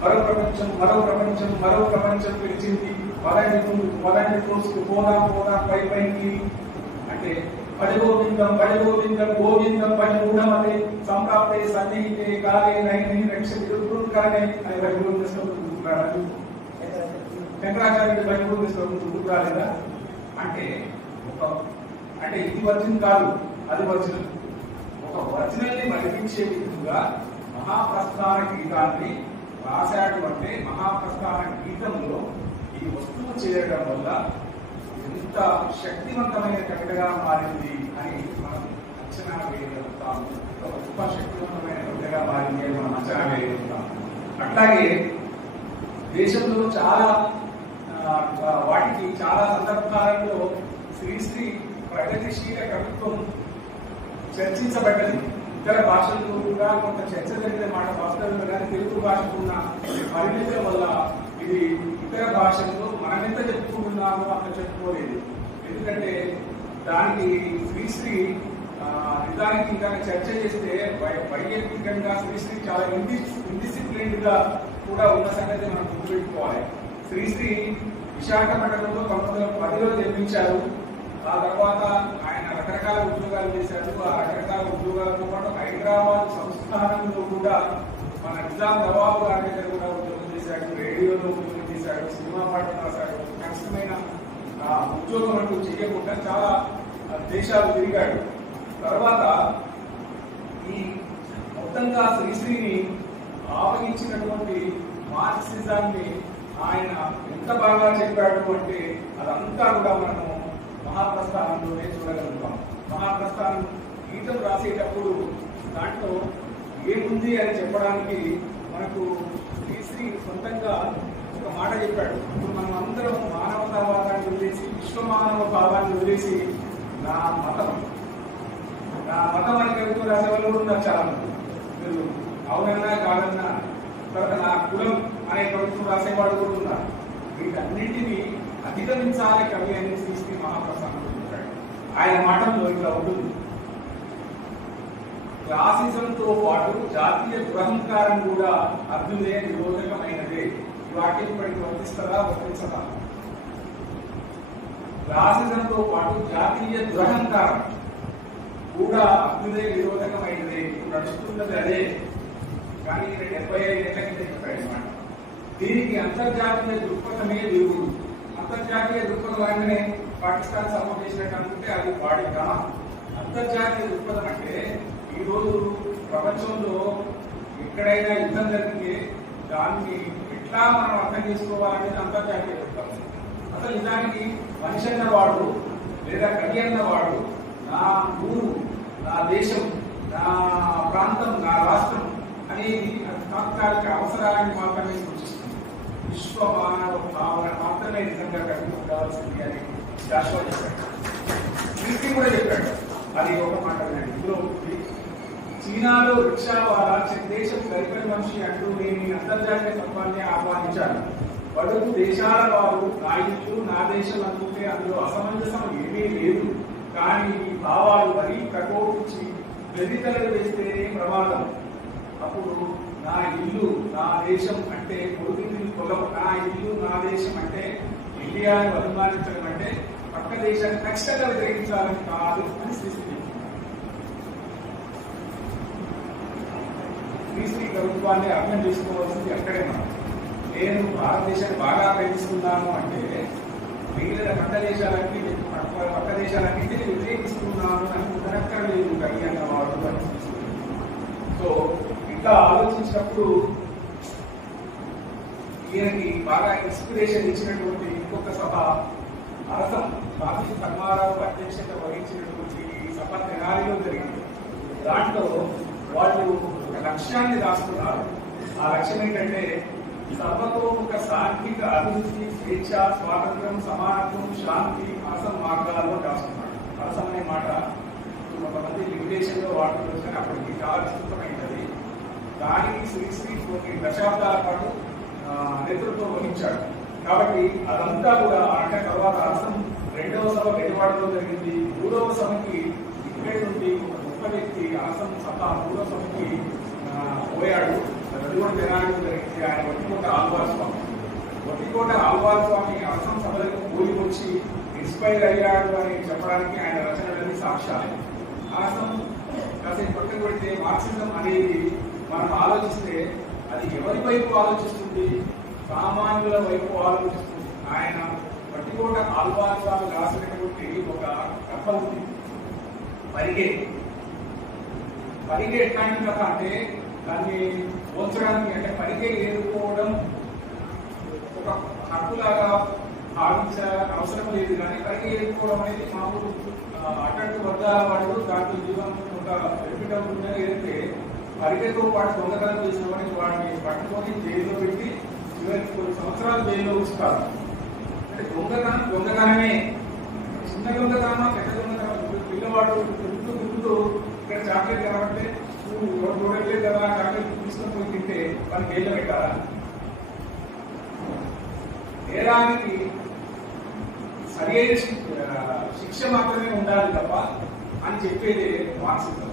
మరో ప్రపంచం మరో ప్రపంచం మరో ప్రపంచం పిలిచింది, పదండి ముందు పదండి తోసుకు పోదాం పోదాం పైకి అంటే పడి గోవిందం గోవిందం పని మూఢమదే సంప్రాప్తే సన్నిహితే కాలే నైని రక్ష విరుద్ధుకాలే అని బైబిల్ తీసుకుంటున్నాడు. శంకరాచార్యుడు బైబిల్ తీసుకుంటున్నారా అంటే అంటే ఇది ఒరిజినల్ కాదు, అది ఒరిజినల్. ఒక ఒరిజినల్ ని మరిపించే విధంగా మహాప్రస్థాన గీతాన్ని రాశాడు. అంటే మహాప్రస్థాన గీతంలో ఈ వస్తువు చేయడం వల్ల ఎంత శక్తివంతమైన కవితగా మారింది అని మనం అంచనా వేయగలుగుతాము. ఒక గొప్ప శక్తివంతమైన కవితగా మారింది అని మనం అంచనా వేయగలుగుతాం. అట్లాగే దేశంలో చాలా వాటికి చాలా సందర్భాలలో శ్రీశ్రీ ప్రగతిశీల కవిత్వం చర్చించబడ్డది. ఇతర భాషల్లో కూడా కొంత చర్చ జరిగిన మాట వాస్తవంగా, కానీ తెలుగు భాషకు ఉన్న పరిమితుల వల్ల ఇది ఇతర భాషల్లో మనం ఎంత చెప్పుకుంటున్నామో అంత చెప్పుకోలేదు. ఎందుకంటే దానికి శ్రీశ్రీ నిజానికి ఇంకా చర్చ చేస్తే వైయక్తికంగా శ్రీశ్రీ చాలా ఇండిసిప్లిన్డ్ గా కూడా ఉన్న సంగతి మనం గుర్తుపెట్టుకోవాలి. శ్రీశ్రీ విశాఖపట్నంలో 1910లో జన్మించారు. ఆ తర్వాత ఆయన రకరకాల ఉద్యోగాలు చేశారు. ఆ రకరకాల ఉద్యోగాలతో పాటు హైదరాబాద్ సంస్థానంలో కూడా మన నిజాం నవాబు గారి దగ్గర కూడా ఉద్యోగం చేశాడు, రేడియోలో ఉద్యోగం చేశాడు, సినిమా పాటలు రాశాడు. కష్టమైన ఉద్యోగం అంటూ చేయకుండా చాలా దేశాలు తిరిగాడు. తర్వాత ఈ మొత్తంగా శ్రీశ్రీని ఆవహించినటువంటి మార్క్సిజాన్ని ఆయన ఎంత బాగా చెప్పాడు అంటే అదంతా కూడా మనము మహాప్రస్థానంలోనే చూడగలుగుతాం. మహాప్రస్థానం గీతం రాసేటప్పుడు దాంట్లో ఏముంది అని చెప్పడానికి మనకు శ్రీశ్రీ సొంతంగా ఒక మాట చెప్పాడు. ఇప్పుడు మనం అందరం మానవతావాదాన్ని వదిలేసి, విశ్వమానవ భావాన్ని వదిలేసి నా మతం అని కవిత్వం రాసేవాళ్ళు కూడా ఉన్నారు చాలా మంది. మీరు అవునన్నా కాదన్నా, తర్వాత నా కులం అనే కవిత్వం రాసేవాళ్ళు కూడా ఉన్నారు. వీటన్నింటినీ అధిగమించాలి కవి అని శ్రీశ్రీ మహాప్రస్థానంలో చెప్పాడు. ఆయన మాటల్లో ఇట్లా ఉంటుంది: క్లాసిజంతో పాటు జాతీయ దురహంకారం కూడా అభ్యుదయ నిరోధకమైనదే. ఈ వాక్యం ఇప్పటికి వర్తిస్తుందా వర్తించదా? క్లాసిజంతో పాటు జాతీయ దురహంకారం కూడా అభ్యుదయ నిరోధకమైనదే. నడుస్తున్నది అదే, కానీ 75 ఏళ్ల కింద చెప్పాడు మాట. దీనికి అంతర్జాతీయ దృక్పథమే దేవుడు. అంతర్జాతీయ దృక్పథం అంటే పాకిస్తాన్ సపోర్ట్ చేసినట్టు అనుకుంటే అది వాడి భ్రమ. అంతర్జాతీయ దృక్పథం అంటే ఈరోజు ప్రపంచంలో ఎక్కడైనా యుద్ధం జరిగితే దాన్ని ఎట్లా మనం అర్థం చేసుకోవాలనేది అంతర్జాతీయ దృక్పథం. అసలు నిజానికి మనిషి అన్నవాడు లేదా కవి అన్నవాడు నా ఊరు, నా దేశం, నా ప్రాంతం, నా రాష్ట్రం అనేది తాత్కాలిక అవసరాన్ని మాత్రమే సూచిస్తుంది. విశ్వ మానవ భావన మాత్రమే నిజంగా కవిత్వం ఉండాల్సింది అని శాశ్వత చెప్పాడు. శ్రీశ్రీ కూడా చెప్పాడు. అది ఒక మాట వినండి. ఇందులో చీనాలో రిక్షావాలా దేశం గరికల మనిషి అంటూ నేను అంతర్జాతీయ తత్వాన్ని ఆహ్వానించాను. బడుగు దేశాల వారు నా ఇల్లు నా దేశం అనుకుంటే అందులో అసమంజసం ఏమీ లేదు. కానీ ఈ భావాలు మరీ ప్రకోపించి వెదితలు వేస్తేనే ప్రమాదం. అప్పుడు నా ఇల్లు నా దేశం అంటే పొరుగుని కొలం, నా ఇల్లు నా దేశం అంటే ఇండియాను అభిమానించడం అంటే పక్క దేశాన్ని ఖచ్చితంగా వ్యతిరేకించాలని కాదు అని శ్రీశ్రీ శ్రీశ్రీ కవిత్వాన్ని అర్థం చేసుకోవాల్సింది అక్కడే. మనం నేను భారతదేశాన్ని బాగా ప్రేమిస్తున్నాను అంటే మిగిలిన పక్క దేశాలన్నింటినీ వ్యతిరేకిస్తున్నాను అని కుదరక్కర్లేదు కవి అన్నవాడు అని. సో ఇట్లా ఆలోచించినప్పుడు ఈయనకి బాగా ఇన్స్పిరేషన్ ఇచ్చినటువంటి ఇంకొక సభ అరసం కాఫీ ధర్మారావు అధ్యక్షత వహించినటువంటి సభ తెనాలిలో జరిగింది. దాంట్లో వాళ్ళు ఒక లక్ష్యాన్ని రాసుకున్నారు. ఆ లక్ష్యం ఏంటంటే సర్వతోముఖ సాంఘిక అభివృద్ధి, స్వేచ్ఛ, స్వాతంత్రం, సమానత్వం, శాంతి, అరసం మార్గాల్లో రాసుకున్నాడు. అరసం అనే మాట కొంతమంది లిమిటేషన్ లో వాడుకోవచ్చు, కానీ అప్పటికి చాలా విస్తృతమైనది. దానికి శ్రీశ్రీ కొన్ని దశాబ్దాల పాటు నేతృత్వం వహించాడు. కాబట్టి అదంతా కూడా అంటే తర్వాత అరసం 2వ సభ గడివాడలో జరిగింది. 3వ సభకి ఇక్కడి నుండి ఒక గొప్ప వ్యక్తి అరసం సభ 3వ సభకి పోయాడు. అది కూడా తెనాలిలో జరిగింది. ఆయన వట్టికోట ఆల్వార్ స్వామి అరసం సభలకు పోయి వచ్చి ఇన్స్పైర్ అయ్యాడు అని చెప్పడానికి ఆయన రచనలన్నీ సాక్ష్యాలే. అరసం కాసేపు పక్కన పెడితే మార్క్సిజం అనేది మనం ఆలోచిస్తే అది ఎవరి వైపు ఆలోచిస్తుంది? సామాన్యుల వైపు ఆలోచిస్తుంది. ఆయన వట్టికోట ఆల్వార్ స్వామి రాసినటువంటి ఒక కథ ఉంది, పరిగే ఎట్లాంటి కథ అంటే దాన్ని పోల్చడానికి, అంటే పరిగే ఏరుకోవడం ఒక హక్కులాగా భావించే అవసరం లేదు. కానీ పరిగె ఏరుకోవడం అనేది మామూలు అటంటి వర్గాల వాళ్ళు దాంట్లో జీవనం ఒక బెనిఫిట్ అవుతుందని ఏదైతే పరిగెతో పాటు దొంగతనం చేసిన వాడిని వాడిని పట్టుకొని జైల్లో పెట్టి చివరికి కొన్ని సంవత్సరాలు జైల్లో ఉంచుతారు. అంటే దొంగతనమే, చిన్న దొంగతనమా పెద్ద దొంగతనం. పిల్లవాడు తిరుగుతూ ఇక్కడ చాక్లెట్ కాబట్టి చూడలేదు కదా చాక్లెట్ తీసుకొని పోయి తింటే వాళ్ళు జైల్లో పెట్టారా? నేరానికి సరైన శిక్ష మాత్రమే ఉండాలి తప్ప అని చెప్పేది మార్క్సిజం.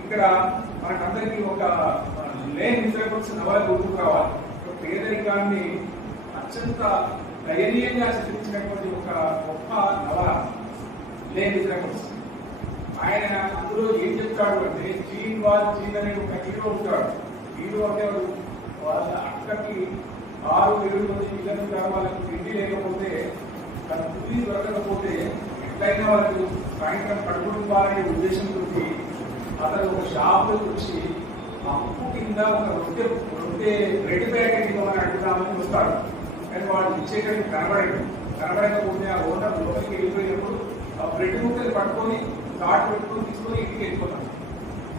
ఇక్కడ మనకందరికీ ఒక లేని నిద్రకొచ్చిన నవల గుర్తుకు రావాలి. పేదరికాన్ని అత్యంత దయనీయంగా చిత్రించినటువంటి ఒక గొప్ప నవల లేని నిద్రకొచ్చింది. ఆయన అందులో ఏం చెప్తాడు అంటే చీన్ అనే ఒక హీరో ఉంటాడు. హీరో అంటే వాళ్ళ అక్కకి 6-7 మంది పిల్లలు ఉంటారు. వాళ్ళకి తిండి లేకపోతే తన తిండి దొరకకపోతే ఎట్లయినా వాళ్ళకి సాయంత్రం కడుపుకోవాలనే ఉద్దేశంతో అతను ఒక షాప్ వచ్చి అప్పు కింద ఒక రొట్టె బ్రెడ్ ప్యాకెట్ ఇవ్వమని అడుగుదామని వస్తాడు. కానీ వాళ్ళు ఇచ్చేటప్పుడు కనబడకపోతే ఆ ఓనర్ లోపలికి వెళ్ళిపోయినప్పుడు ఆ బ్రెడ్ ముక్కలు పట్టుకొని కార్డు పెట్టుకొని తీసుకొని ఇంటికి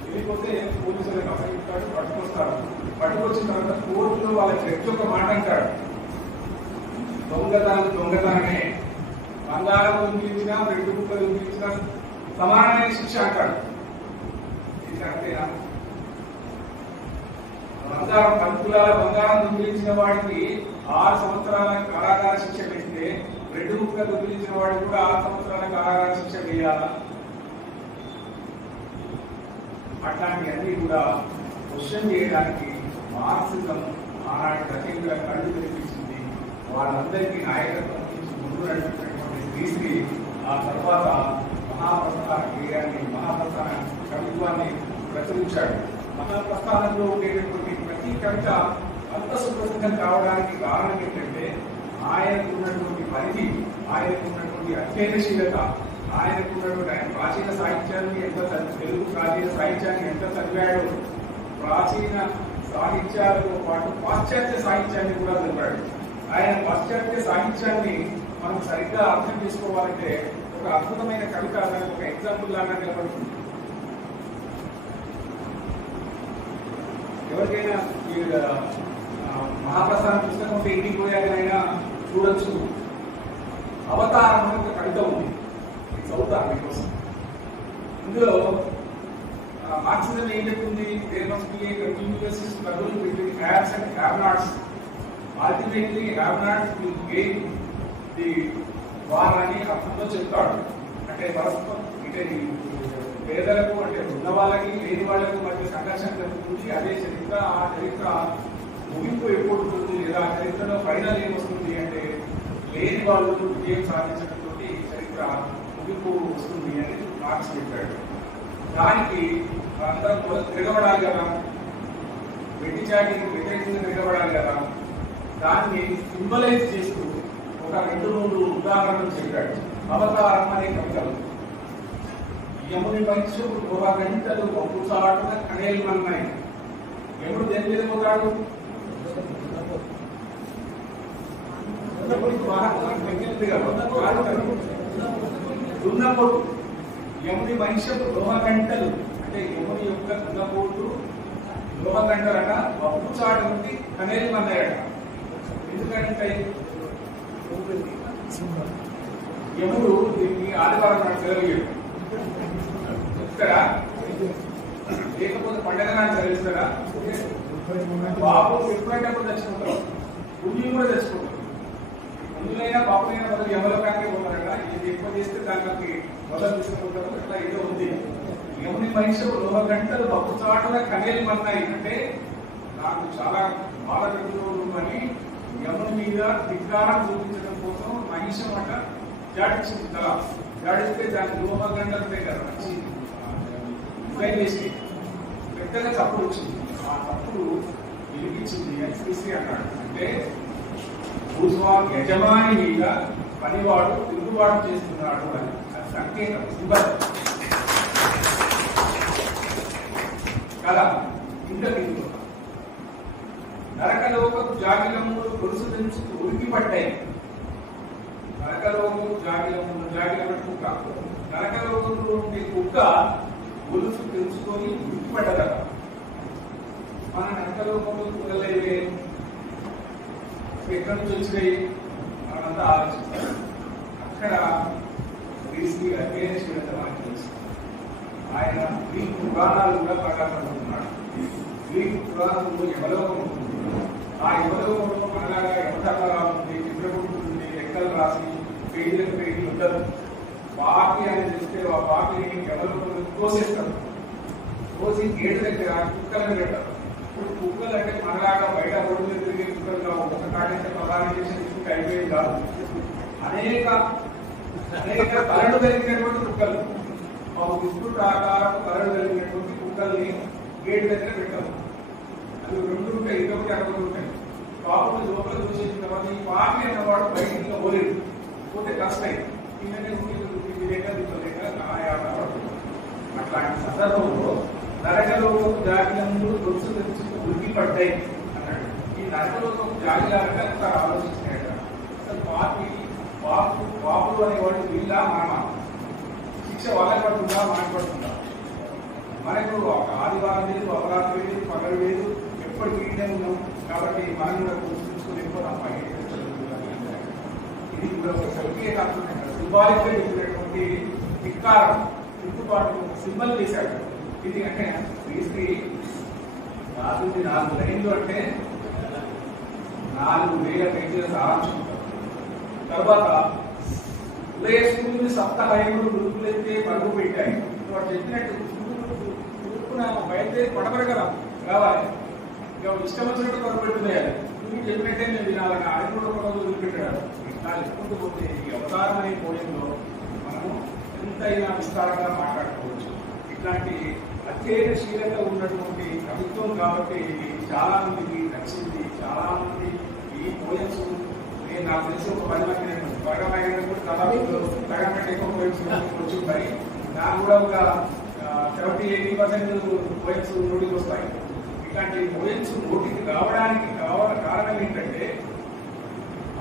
వెళ్ళిపోతే పోలీసులకు అప్పగిస్తాడు, పట్టుకొస్తాడు. పట్టుకొచ్చిన తర్వాత కోర్టులో వాళ్ళ జడ్జి ఒక మాట అంటాడు, దొంగతనమే, బంగారం దొంగిలించినా బ్రెడ్ ముక్కలు దొంగిలించినా సమానమైన శిక్ష అంటాడు. అంతేనా? బంగారం దొంగిలించిన వాడికి 6 సంవత్సరాల కారాగార శిక్ష పెడితే బ్రెడ్ ముక్క దొంగిలించిన వాడికి కూడా 6 సంవత్సరాల కారాగార శిక్ష వేయాలా? అట్లాంటివన్నీ కూడా క్వశ్చన్ చేయడానికి మార్క్సిజం ఆనాటి రచయితల కళ్ళు తెరిపించింది. వాళ్ళందరికీ నాయకత్వం నుంచి ముందు నడిపినటువంటి శ్రీశ్రీ ఆ తర్వాత మహాప్రస్థాన గేయాన్ని, మహాప్రస్థాన కవిత్వాన్ని ప్రచురించాడు. మహాప్రస్థానంలో ఉండేటటువంటి ప్రతి కవిత అంత సుప్రసిద్ధం కావడానికి కారణం ఏంటంటే ఆయనకు ఉన్నటువంటి పరిధి, ఆయనకు ఉన్నటువంటి అధ్యయనశీలత, ఆయనకు ఉన్నటువంటి ఆయన ప్రాచీన సాహిత్యాన్ని తెలుగు ప్రాచీన సాహిత్యాన్ని ఎంత చదివాడో, ప్రాచీన సాహిత్యాలతో పాటు పాశ్చాత్య సాహిత్యాన్ని కూడా చదివాడు. ఆయన పాశ్చాత్య సాహిత్యాన్ని మనం సరిగ్గా అర్థం చేసుకోవాలంటే ఒక అద్భుతమైన కవిత ఒక ఎగ్జాంపుల్ లాగా నిలబడుతుంది. ఎవరికైనా మహాప్రస్థానం పుస్తకం ఉంటే ఇంటికి పోయాకైనా చూడొచ్చు. అవతారం అనే ఒక కవిత ఉంది, చదువుతారు మీకోసం. ఇందులో మార్క్సిజం ఏం చెప్తుంది? There must be a continuous struggle between haves and have nots. Ultimately have nots will gain the war అని అర్థంలో చెప్తాడు. అంటే పరస్పరం అంటే పేదలకు అంటే ఉన్న వాళ్ళకి లేని వాళ్ళకు మధ్య సంఘర్షణ జరుగుతుంది. అదే చరిత్ర, ఆ చరిత్ర ముగింపు ఎప్పుడు ఉంటుంది లేదా ఆ చరిత్రలో ఫైనల్ ఏమొస్తుంది అంటే లేని వాళ్ళు విజయం సాధించడంతో చరిత్ర ముగింపు వస్తుంది అని మార్క్స్ చెప్పాడు. దానికి అందరూ తిరగబడాలి కదా, వెట్టి చాటికి వ్యతిరేకంగా తిరగబడాలి కదా, దాన్ని సింబలైజ్ చేస్తూ ఒక 2-3 ఉదాహరణలు చెప్పాడు. అవతారం అనే కవితలు, యముని పంచుడు 1 గంటలు ఒప్పు చాటున కణేలు అన్నాయి. యముడు దేని మీద పోతాడు? దున్నపోటు. యముని మనిషికు 1 గంటలు అంటే యముని యొక్క దున్నపోటు 1 గంటలట ఒప్పు చాటు నుండి కణేలు అన్నాయట. ఎందుకంటే యముడు దీన్ని ఆదివారం నాడు సెలవు చెప్తారా, లేకపోతే పండుగ నాడు సెలవిస్తారా? బాబు ఎప్పుడైనా కూడా తెచ్చుకుంటారు, పుణ్యం కూడా తెచ్చుకుంటారు. పుణ్యులైనా పాపలైనా మొదలు యమలోకానికి పోతారట. ఇది ఎక్కువ చేస్తే దానికి మొదలు తీసుకుంటారు. అట్లా ఏదో ఉంది. యముని మనిషి 1 గంటలు ఒప్పు చాటున కణేలు మన్నాయి అంటే నాకు చాలా బాధ పెట్టుకోని యముని మీద ధిక్కారం చూపించడం కోసం మహిషం అట జాడించింది. తల జాడిస్తే దాని 1 గంటలు ఉంటాయి కదా, మంచి ఫ్రై చేసి పెద్దగా తప్పుడు వచ్చింది. ఆ తప్పుడు వెలిగించింది అని శ్రీశ్రీ అన్నాడు. అంటే భూస్వామి యజమాని మీద పనివాడు తిరుగుబాటు చేస్తున్నాడు అని అది సంకేతం, సింబల్ కదా. ఇంకా నరకలోకపు జాగిలములు గొలుసు తెంచుకు ఉరికి పట్టాయి. నరకలోకు జాగిలం కుక్క. నరకలోకంలో ఉండే కుక్క గొలుసు తెలుసుకొని గుర్తుపడ్డదట. మన నరకలోకంలో కుక్కలేవే, ఎక్కడి నుంచి వచ్చినాయి మనంతా ఆలోచిస్తాం. అక్కడ రీసీ అగేన్స్ట్ మనకి తెలుసు. ఆయన గ్రీక్ పురాణాలు కూడా ప్రకాశిస్తున్నాడు. గ్రీక్ పురాణంలో యమలోకం ఉంటుంది. ఆ యమలోకంలో మనలాగా యమధర్మరాలు ఉంది, చిత్రకూటు ఉంది, లెక్కలు రాసి పేజీలకు పేజీ ఉండదు. పాపి అని చూస్తే ఆ పాపిని యమలోకంలో కోసేస్తారు. కోసి గేటు దగ్గర కుక్కలను పెట్టారు. ఇప్పుడు కుక్కలు అంటే మనలాగా బయట రోడ్డు మీద తిరిగే కుక్కలు ఒక కాటేస్తే ప్రధానికేషన్ తీసుకుంటే అయిపోయింది కాదు. అనేక తలలు కలిగినటువంటి కుక్కలు, బిస్కుట్ ఆకారం తలలు కలిగినటువంటి కుక్కల్ని గేట్ దగ్గర పెట్టారు. అది 2 ఉంటాయి, ఇదొకటి అదొకటి ఉంటాయి. పాపని లోపల చూసేసిన తర్వాత ఈ పాపి అన్నవాడు బయటికి పోలేదు. పోతే కష్టం కిందనే అట్లాంటి సందర్భంలో నరకలోకపు జాగ్రత్తలు దొరుసు తెచ్చి ఉరికి పడ్డాయి అన్నాడు. ఈ నరకలోకపు జాగ్రత్తగా ఒకసారి ఆలోచించాడు. అసలు పాపులు అనేవాడు వీళ్ళ మనమ శిక్ష వాళ్ళకి పడుతుందా, మనకు పడుతుందా? మనకు ఒక ఆదివారం లేదు, అపరాత్రి లేదు, పగలు లేదు, ఎప్పటికీ ఇంటే ఉన్నాం. కాబట్టి మనం కూడా గుర్తుంచుకుని ఎక్కువ ఇది కూడా ఒక సరిగ్గా కాకుండా సింబాలిక్గా చెప్పినటువంటి వికారం తిట్టుబాటు సింబల్ చేశాడు. ఇది అంటే క్రీస్తు రాసింది 4 లైన్లు అంటే 4000 పేజీల సారాంశం. తర్వాత ఉదయసూర్యుని సప్తహయములు రుతులెత్తే పరుగు పెట్టాయి. వాడు చెప్పినట్టు తూర్పున బయలుదేరి పడబడగల రావాలి. ఇక ఇష్టం వచ్చినట్టు పరుగు పెట్టున్నాయాలి. నువ్వు చెప్పినట్టే నేను వినాలని ఆయన కూడా ఒక రోజు వదిలిపెట్టాడు. ఇట్లా చెప్పుకుంటూ పోతే ఈ అవతారం అనే పోయంలో మనము ఎంతైనా విస్తారంగా మాట్లాడుకోవచ్చు. ఇట్లాంటి అత్యయనశీలత ఉన్నటువంటి కవిత్వం కాబట్టి చాలా మందికి నచ్చింది. చాలా మంది ఈ పోయమ్స్ నేను నాకు తెలిసి ఒక 10 మంది తగ్గ ఎక్కువ పోయమ్స్ వచ్చింటాయి. నాకు కూడా ఒక 70-80% పోయమ్స్ నోటికి వస్తాయి. ఇట్లాంటి పోయమ్స్ నోటికి రావడానికి కారణం ఏంటంటే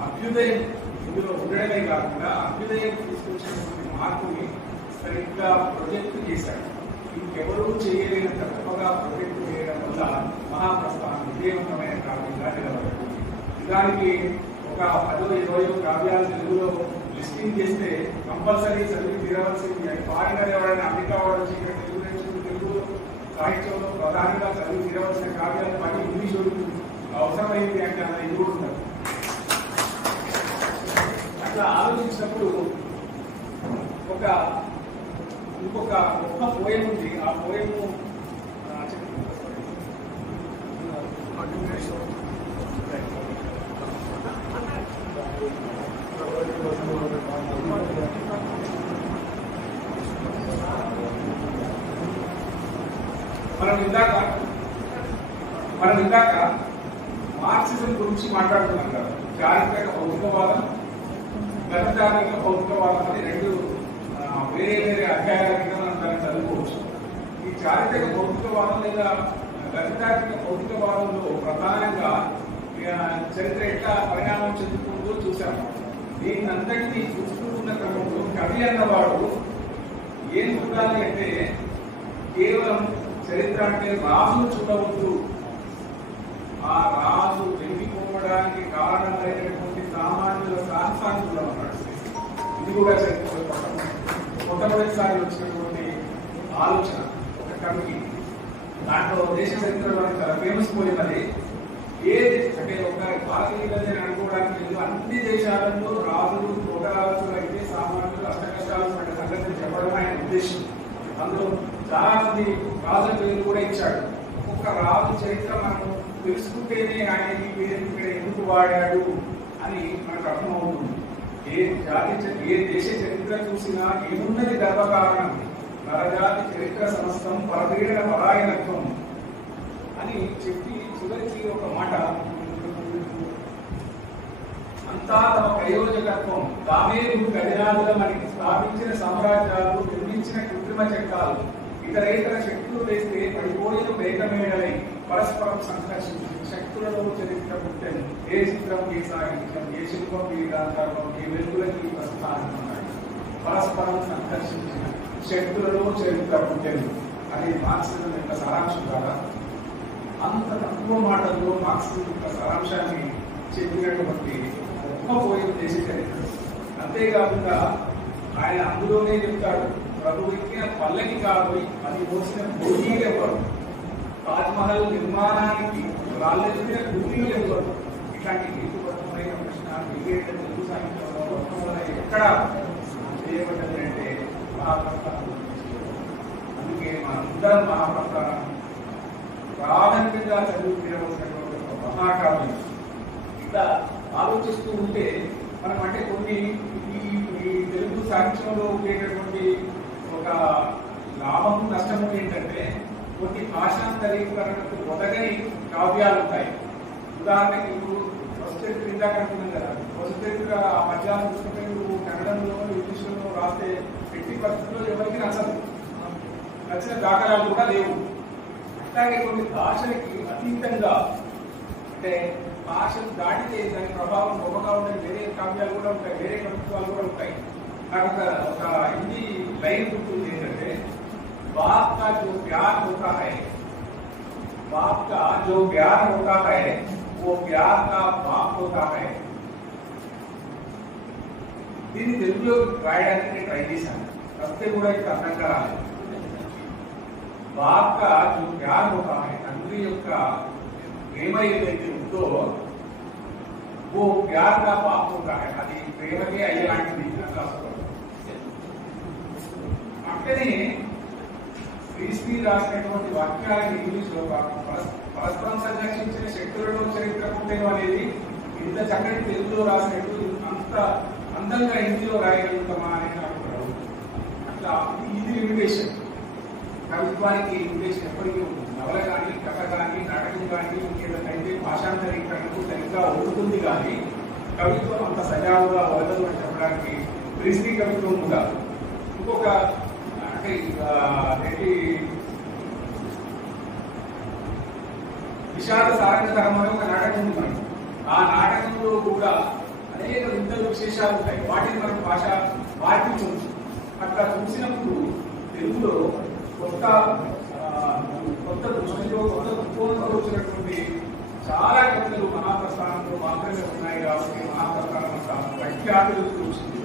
అభ్యుదయం ఇందులో ఉండడమే కాకుండా అభ్యుదయం తీసుకొచ్చినటువంటి మార్పుని సరిగ్గా ప్రొజెక్ట్ చేశాడు. ఇంకెవరూ చేయలేనంత గొప్పగా ప్రొజెక్ట్ చేయడం వల్ల మహాప్రస్థానం విజయవంతమైన కావ్యంగా నిలబడుతుంది. దానికి ఒక 10-20 కావ్యాలు తెలుగులో లిస్టింగ్ చేస్తే కంపల్సరీ చదివి తీరవలసింది. ఫారినర్ ఎవరైనా అమెరికా వాడు వచ్చి ఇక్కడ తెలుగు నేర్చుకుని తెలుగు సాహిత్యంలో ప్రధానంగా చదివి తీరవలసిన కావ్యాలు మళ్ళీ ఇంగ్లీష్ అవసరమైంది అంటే అలా ఇది కూడా ఉండదు. అట్లా ఆలోచించినప్పుడు ఇంకొక గొప్ప పోయం ఉంది. ఆ పోయము మనం ఇందాక మార్క్సిజం గురించి మాట్లాడుతున్నాం కదా. చారిత్రక భౌతికవాదం, గణతాంత్రిక భౌతికవాదం అని 2 వేరే వేరే అధ్యాయాల కింద మనం దాన్ని చదువుకోవచ్చు. ఈ చారిత్రక భౌతికవాదం లేదా గణతాంత్రిక భౌతికవాదంలో ప్రధానంగా చరిత్ర ఎట్లా పరిణామం చెందుతుందో చూసాము. దీన్ని అంతటినీ చూసుకుంటున్న క్రమంలో కవి అన్నవాడు ఏం చూడాలి అంటే కేవలం చరిత్ర అంటే రాజును చూడవద్దు. ఆ రాజు వెలిగిపోవడానికి కారణమైనటువంటి సామాన్యుల సాహసాన్ని చూడమన్నాడు. ఇది కూడా చరిత్రలో మొట్టమొదటిసారి వచ్చినటువంటి ఆలోచన ఒక కవికి. దాంట్లో దేశ చరిత్రలో చాలా ఫేమస్ పోయినది. అంటే ఒక భారతీయులని అనుకోవడానికి లేదు. అన్ని దేశాలలో రాజులు పోగరాజులు అయితే సామాన్యులు అష్టకష్టాలు పడే సంగతిని చెప్పడం ఆయన ఉద్దేశం. అందులో చాలా మంది రాజుల పేరు కూడా ఇచ్చాడు. ఒక్కొక్క రాజు చరిత్ర మనం తెలుసుకుంటేనే ఆయన ఈ పేరు ఇక్కడ ఎందుకు వాడాడు అని మనకు అర్థమవుతుంది. ఏ దేశ చరిత్ర చూసినా ఏమున్నది గర్వకారణం, నరజాతి చరిత్ర సమస్తం పరపీడన పరాయణత్వం అని చెప్పి చివరికి ఒక మాట, అంతా తమ ప్రయోజకత్వం, తామే గజరాజుల మనకి స్థాపించిన సామ్రాజ్యాలు, నిర్మించిన కృత్రిమ చట్టాలు ఇతరేతర శక్తులు వేస్తే పడిపోయిన వేగమేడలై పరస్పరం సంఘర్షించి శక్తులలో చరిత్ర పుట్టెను. ఏ చిత్రం ఏ సాహిత్యం, ఏ శిల్పం ఏ గాంధర్వం, ఏ వెలుగులకి ప్రస్థానం ఉన్నాయి. పరస్పరం సంఘర్షించిన శక్తులలో చరిత్ర పుట్టెను అనేది మార్క్సిజం యొక్క సారాంశం ద్వారా అంత తక్కువ మాటల్లో మార్క్సిజం యొక్క సారాంశాన్ని చెప్పినటువంటి ఒప్పపోయిన దేశ చరిత్ర. అంతేకాకుండా ఆయన అందులోనే చెప్తాడు, ప్రభు ఎక్కిన పల్లకి కాదు అది మోసిన భోగీలు ఎవరు, తాజ్మహల్ నిర్మాణానికి రాళ్ళెత్తిన కూలీలు ఎవరు. ఇట్లాంటి హేతుబద్ధమైన ప్రశ్న తెలుగు సాహిత్యంలో ఎక్కడ చేయబడ్డది అంటే మహాప్రస్థానం. అందుకే మనందరం మహాప్రస్థానం ప్రాథమికంగా చదువుకునేవలసినటువంటి ఒక మహాకావ్యం. ఇట్లా ఆలోచిస్తూ ఉంటే మనం అంటే కొన్ని ఈ తెలుగు సాహిత్యంలో ఉండేటటువంటి ఒక లాభము నష్టము ఏంటంటే కొన్ని భాషాంతరీకరణకు ఒదగని కావ్యాలు ఉంటాయి. ఉదాహరణకి ఇప్పుడు వసతిత్ర ఇందాక అనుకున్నాం కదా, వసతిత్ర ఆ పద్యాలను చూసుకుంటే నువ్వు కన్నడంలో ఇంగ్లీష్లో రాస్తే ఎట్టి పరిస్థితుల్లో ఎవరికి నచ్చదు, నచ్చిన దాఖలాలు కూడా లేవు. అట్లాగే కొన్ని భాషలకి అతీతంగా అంటే భాషలు దాటితే దాని ప్రభావం గొప్పగా ఉంటాయి. వేరే కావ్యాలు కూడా ఉంటాయి, వేరే కవిత్వాలు కూడా ఉంటాయి. నాకు ఒక హిందీ లైన్ గుర్తుంది ఏంటంటే, बाप का जो प्यार होता है, बाप का जो प्यार होता है वो प्यार का बाप होता है. దీన్ని తెలుగులో రాయడానికి నేను ట్రై చేశాను, వస్తే కూడా ఇక్కడ అర్థంగా రాలేదు. బాప్ కా జో ప్యార్ హోతా హై, తండ్రి యొక్క ప్రేమ ఏదైతే ఉందో ఓ ప్యార్ కా బాప్ హోతా హై, అది ప్రేమకే అయ్యేలాంటిది. అక్కడే క్రీస్తు రాసినటువంటి వాక్యాలను ఇంగ్లీష్ లో పరస్పరం సంఘర్షించిన శక్తులలో చరిత్ర పుట్టేను అనేది ఇంత చక్కటి తెలుగులో రాసినట్టు అంత అందంగా హిందీలో రాయగలుగుతామా అని నాకు అట్లా ఇది లిమిటేషన్. కవిత్వానికి లిమిటేషన్ ఎప్పటికీ ఉంటుంది. నవల కానీ, కథ కానీ, నాటకం కానీ ఇంకేదైతే భాషాంతరీకరణకు సరిగ్గా ఉంటుంది, కానీ కవిత్వం అంత సజావుగా వదలదు అని చెప్పడానికి క్రీస్తు కవిత్వం కూడా. ఇంకొక అంటే విషాద సారంగధరం అనే ఒక నాటకం ఉంది మనకు. ఆ నాటకంలో కూడా అనేక వింతలు విశేషాలు ఉంటాయి. వాటిని మనం భాష మార్పించవచ్చు. అట్లా చూసినప్పుడు తెలుగులో కొత్త దృష్టిలో కొత్త దృక్కోణంలో వచ్చినటువంటి చాలా కవితలు మహాప్రస్థానంలో మాత్రమే ఉన్నాయి. కాబట్టి మహాప్రస్థానం అంత ప్రఖ్యాతులకు వచ్చింది.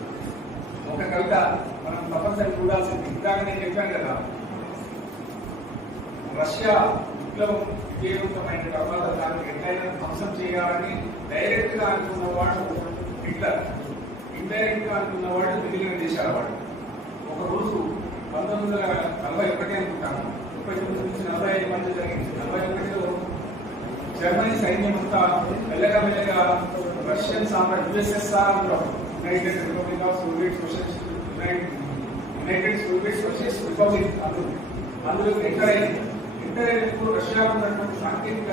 ఒక కవిత మనం తప్పనిసరి చూడాల్సింది. ఇందాక నేను చెప్పాను కదా, రష్యా విప్లవం విజయవంతమైన తర్వాత దాన్ని ఎట్లయినా ధ్వంసం చేయాలని డైరెక్ట్ గా అనుకున్నవాడు హిట్లర్, ఇండైరెక్ట్ గా అనుకున్నవాడు మిగిలిన దేశాల వాడు. ఒక రోజు 1941 అనుకుంటాను, 39 నుంచి 45 మధ్య జరిగింది. 41లో జర్మనీ సైన్యం అంతా మెల్లగా రష్యన్ సామ్రాజ్యం USSR United republic of Soviet socialist United Soviet socialist republic అందులో ఎంటర్ అయినప్పుడు రష్యాలో ఉన్నటువంటి సాంకేతిక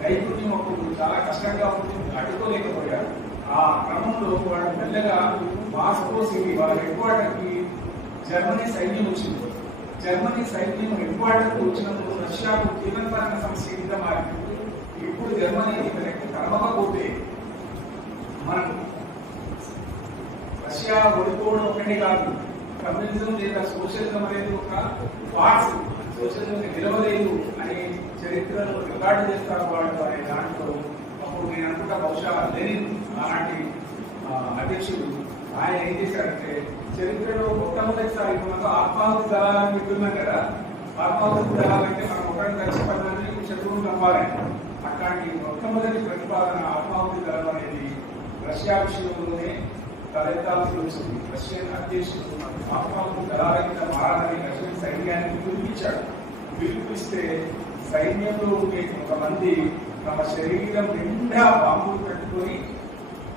నైపుణ్యం అప్పుడు చాలా కష్టంగా ఉంటుంది, అడ్డుకోలేకపోయారు. ఆ క్రమంలో వాడు మెల్లగా మాస్కో సిటీ వాళ్ళ హెడ్ క్వార్టర్ కి జర్మనీ సైన్యం వచ్చింది. జర్మనీ సైన్యం హెడ్ క్వార్టర్ కు వచ్చినప్పుడు రష్యాకు తీవ్రతరమైన సమస్య కింద మారింది. ఇప్పుడు జర్మనీ వెనక్కి తరమకపోతే మనం రష్యా ఓడిపోవడం ఒకటే కాదు, కమ్యూనిజం లేదా సోషలిజం అనేది ఒక పార్ట్స్, సోషలిజం నిలవలేదు అని చరిత్రలో రికార్డు చేస్తారు వాళ్ళు అనే దాంట్లో. అప్పుడు నేను అనుకుంటా బహుశా లెనిన్ అలాంటి అధ్యక్షుడు ఆయన ఏం చేశారంటే, చరిత్రలో మొట్టమొదటిసారి మనకు ఆత్మాహుతి దళాలను వింటున్నాం కదా, ఆత్మాహుతి దళాలంటే మనం ఒకరిని ఖచ్చితంగా శత్రువులు చంపాలని. అట్లాంటి మొట్టమొదటి ప్రతిపాదన ఆత్మాహుతి దళం అనేది రష్యా విషయంలోనే తలెత్తాల్సి వచ్చింది. రష్యన్ అధ్యక్షుడు ఆత్మాహుతి దళాల కింద మారాలని రష్యన్ సైన్యానికి పిలిపించాడు. పిలిపిస్తే సైన్యంలో ఉండే కొంతమంది తమ శరీరం నిండా బాంబులు పెట్టుకొని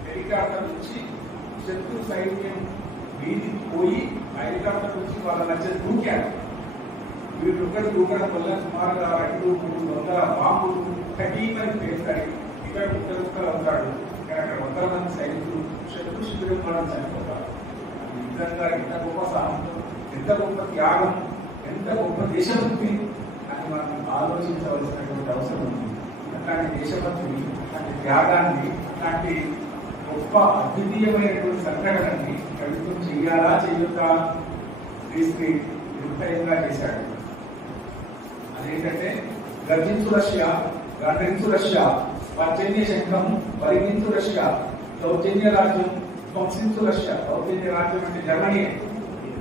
హెలికాప్టర్ నుంచి శత్రు సైన్యం వీధికి పోయి హెలికాప్టర్ నుంచి వాళ్ళ మధ్య దూకారు. వీళ్ళు దూకడం వల్ల సుమారుగా 200-300 బాంబులు కఠినని పేర్చాయి. ఇక్కడ ముక్కలు అవుతాడు, అక్కడ 100 మంది సైనికులు శత్రు శిబిరం కూడా చనిపోతారు. ఈ విధంగా ఎంత గొప్ప సాహసం, ఎంత గొప్ప త్యాగం ఎంత గొప్ప దేశభక్తి అని మనం ఆలోచించవలసినటువంటి అవసరం ఉంది. అట్లాంటి దేశభక్తిని, అట్లాంటి త్యాగాన్ని, అట్లాంటి గొప్ప అద్వితీయమైనటువంటి సంఘటనని కవిత్వం చెయ్యాలా చెయ్యొద్దా శ్రీశ్రీ నిర్భయంగా చేశాడు. అదేంటంటే గర్జించు రష్యా, గర్జించు రష్యా, పర్జన్య శంఖం పరిగించు రష్యా, దౌర్జన్య రాజ్యం ధ్వంసించు రష్యా. దౌర్జన్య రాజ్యం అంటే జర్మనీ.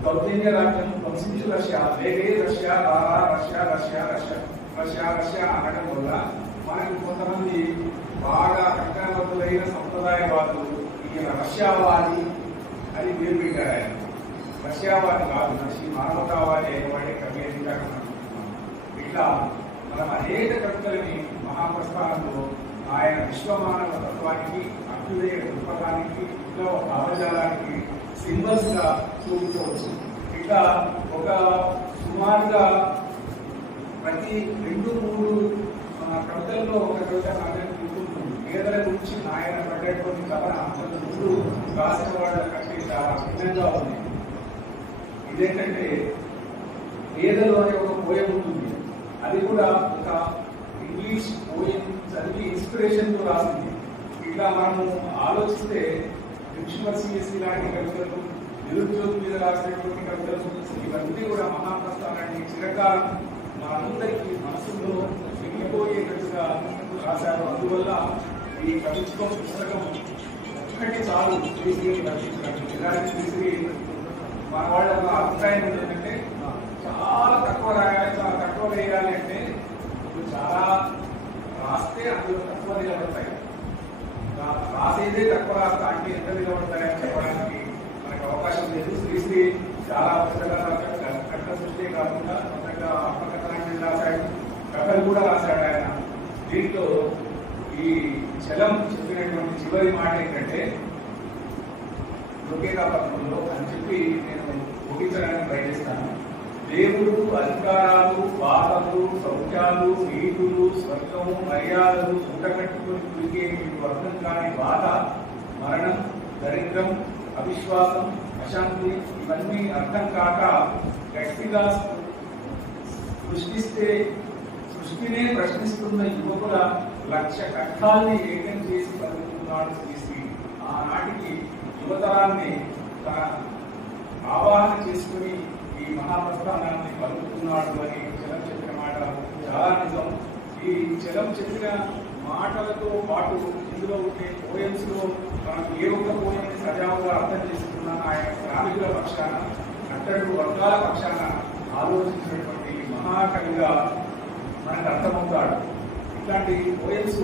దౌర్జన్య రాజ్యం ధ్వంసించు రష్యా, వేగే రష్యా, రారా Russia, Russia Russia Russia Russia అనడం వల్ల మనకు కొంతమంది బాగా కట్టబద్దులైన సంప్రదాయవాదులు ఈయన రష్యావాది అని పేరు పెట్టారు. ఆయన రష్యావాది కాదు, రష్య మానవతావాది అయినవాడే కవి అని ఇట్లా మనం అనేక కవితలని మహాప్రస్థానంలో ఆయన విశ్వమానవ తత్వానికి, అభ్యుదయ దృక్పథానికి, ఇంకా ఒక భావజాలానికి సింబల్స్ గా చూపించవచ్చు. ఇట్లా ఒక సుమారుగా ప్రతి 2-3 కవితల్లో ఒక కవిత నాయన గుర్తుంటుంది. పేదల గురించి ఆయన పడేటువంటి కథన అంతకు ముందు రాసిన వాళ్ళ కంటే చాలా భిన్నంగా ఉంది. ఇదేంటంటే పేదలు అనే ఒక పోయం ఉంటుంది. అది కూడా ఒక ఇంగ్లీష్ పోయం చదివి ఇన్స్పిరేషన్ తో రాసింది. ఇట్లా మనము ఆలోచిస్తే సిఎస్సి లాంటి కవితలు, నిరుద్యోగ మీద రాసినటువంటి కవితలు, ఇవన్నీ కూడా మహాప్రస్థానాన్ని చిరకాలం మనందరికీ మనసులో మిగిలిపోయేటట్టుగా రాశారు. అందువల్ల ఈ కవిత్వం పుస్తకం ఒక్కటి చాలు శ్రీశ్రీని రచించడానికి. ఇలాంటి శ్రీశ్రీ మన వాళ్ళ ఒక అభిప్రాయం ఏంటంటే చాలా తక్కువ రాయాలి, చాలా తక్కువ వేయాలి అంటే చాలా రాస్తే అందులో తక్కువ నిలబడతాయి. రాసేదే తక్కువ రాస్తా అంటే ఎంత నిలబడతాయని చెప్పడానికి మనకు అవకాశం లేదు. శ్రీశ్రీ చాలా పుస్తకాలు కథ సృష్టి కాకుండా కొత్తగా ఆత్మకథనాన్ని రాశాడు, కథలు కూడా రాశాడు ఆయన. దీంట్లో ఈ చలం చెప్పినటువంటి చివరి మాట ఏంటంటే లోకేకాపత్రంలో అని చెప్పి నేను ముగించడానికి ప్రయత్నిస్తాను. దేవుడు, అధికారాలు, బాధలు, సౌఖ్యాలు, నీతులు, స్వర్గము, మర్యాదలు మూటకట్టుకుని కురికే మీకు అర్థం కాని బాధ, మరణం, దరిద్రం, అవిశ్వాసం, అశాంతి ఇవన్నీ అర్థం కాక గట్టిగా సృష్టినే ప్రశ్నిస్తున్న యువకుల లక్ష్య కష్టాల్ని ఏకం చేసి పలుకుతున్నాడు శ్రీశ్రీ. ఆనాటికి యువతరాన్ని తన ఆవాహన చేసుకుని ఈ మహాప్రస్థానాన్ని పలుకుతున్నాడు అని చలం చెప్పిన మాట చాలా నిజం. ఈ చలం చెప్పిన మాటలతో పాటు ఇందులో ఉండే పోయమ్స్ లో మనకు ఏ ఒక్క పోయమ్ని సజావుగా అర్థం చేసుకున్న ఆయన శ్రామికుల పక్షాన, అట్టడు వర్గాల పక్షాన ఆలోచించినటువంటి మహాకవిగా మనకు అర్థమవుతాడు. ఇట్లాంటి పోయమ్స్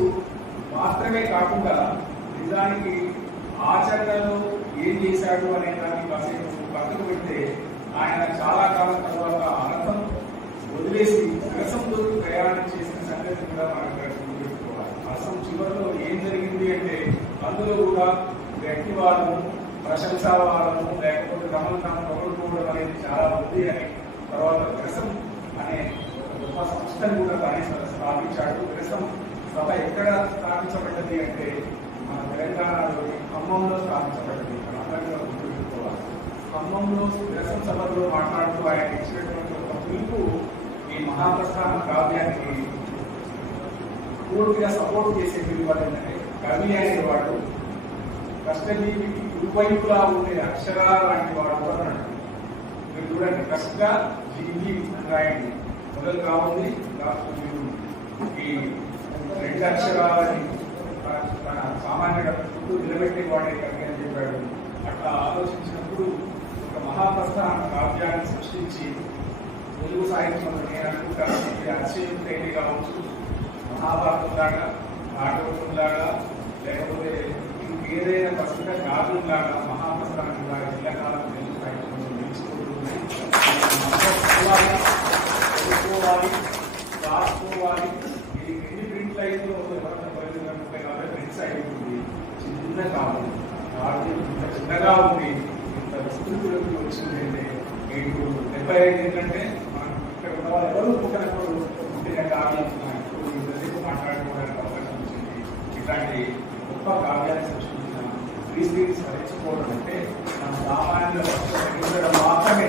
మాత్రమే కాకుండా నిజానికి ఆచరణలో ఏం చేశాడు అనే దాన్ని కాసేపు పక్కకు పెడితే ఆయన చాలా కాలం తర్వాత అర్థం వదిలేసి రసంతో ప్రయాణం చేసిన సంగతి కూడా మనకు గుర్తుపెట్టుకోవాలి. రసం చివరిలో ఏం జరిగింది అంటే అందులో కూడా వ్యక్తివాదము, ప్రశంసావాదము, లేకపోతే తమను తాము పొగడుకోవడం అనేది చాలా ఉంది అని తర్వాత రసం అనే గొప్ప సంస్థను కూడా తానే స్థాపించాడు. రసం సభ ఎక్కడ స్థాపించబడ్డది అంటే మన తెలంగాణలోని ఖమ్మంలో స్థాపించబడ్డది. మనందరిలో గుర్తుపెట్టుకోవాలి. ఖమ్మంలో రసం సభలో మాట్లాడుతూ ఆయన ఇచ్చినటువంటి ఒక పిలుపు ఈ మహాప్రస్థాన కావ్యానికి పూర్తిగా సపోర్ట్ చేసే పిలుపు ఏంటంటే కవి అనేవాడు కష్టజీవికి ఇరువైపులా ఉండే అక్షరాల లాంటి వాడు అన్నాడు. మీరు చూడండి, కష్ట జీవి రాయండి మొదలు కావాలి మీరు ఈ 2 అక్షరాలని తన సామాన్య చుట్టూ నిలబెట్టే వాడే కవి అని చెప్పాడు. అట్లా ఆలోచించినప్పుడు ఒక మహాప్రస్థాన కావ్యాన్ని సృష్టించి తెలుగు సాహిత్యంలో నేను అనుకుంటాను ఇది అతిశయోక్తి కావచ్చు, మహాభారతం లాగా, భాగవతం లాగా, లేకపోతే ఇంకేదైనా ప్రస్తుత కావ్యం లాగా మహాప్రస్థానం లాగా జిల్లాకాలం తెలుగు సాహిత్యంలో నిలిచిపోతున్నాయి. తెలుసుకోవాలి, రాసుకోవాలి. ఇది ఎన్ని ప్రింట్లు అయితే ఎవరైనా 30-40 ప్రింట్స్ అయిపోతుంది. చిన్న కావ్యం ఇంత చిన్నగా ఉంది, ఇంత విస్తృతులకు వచ్చింది అంటే మీకు 75 ఏంటంటే మనం ఇక్కడ ఉన్న వాళ్ళు ఎవరు పుట్టినప్పుడు పుట్టిన కావ్యం ఇప్పుడు మాట్లాడుకోవడానికి అవకాశం వచ్చింది. ఇట్లాంటి గొప్ప కావ్యాన్ని సృష్టించిన శ్రీశ్రీని స్మరించుకోవడం అంటే మన సామాన్యుల మాత్రమే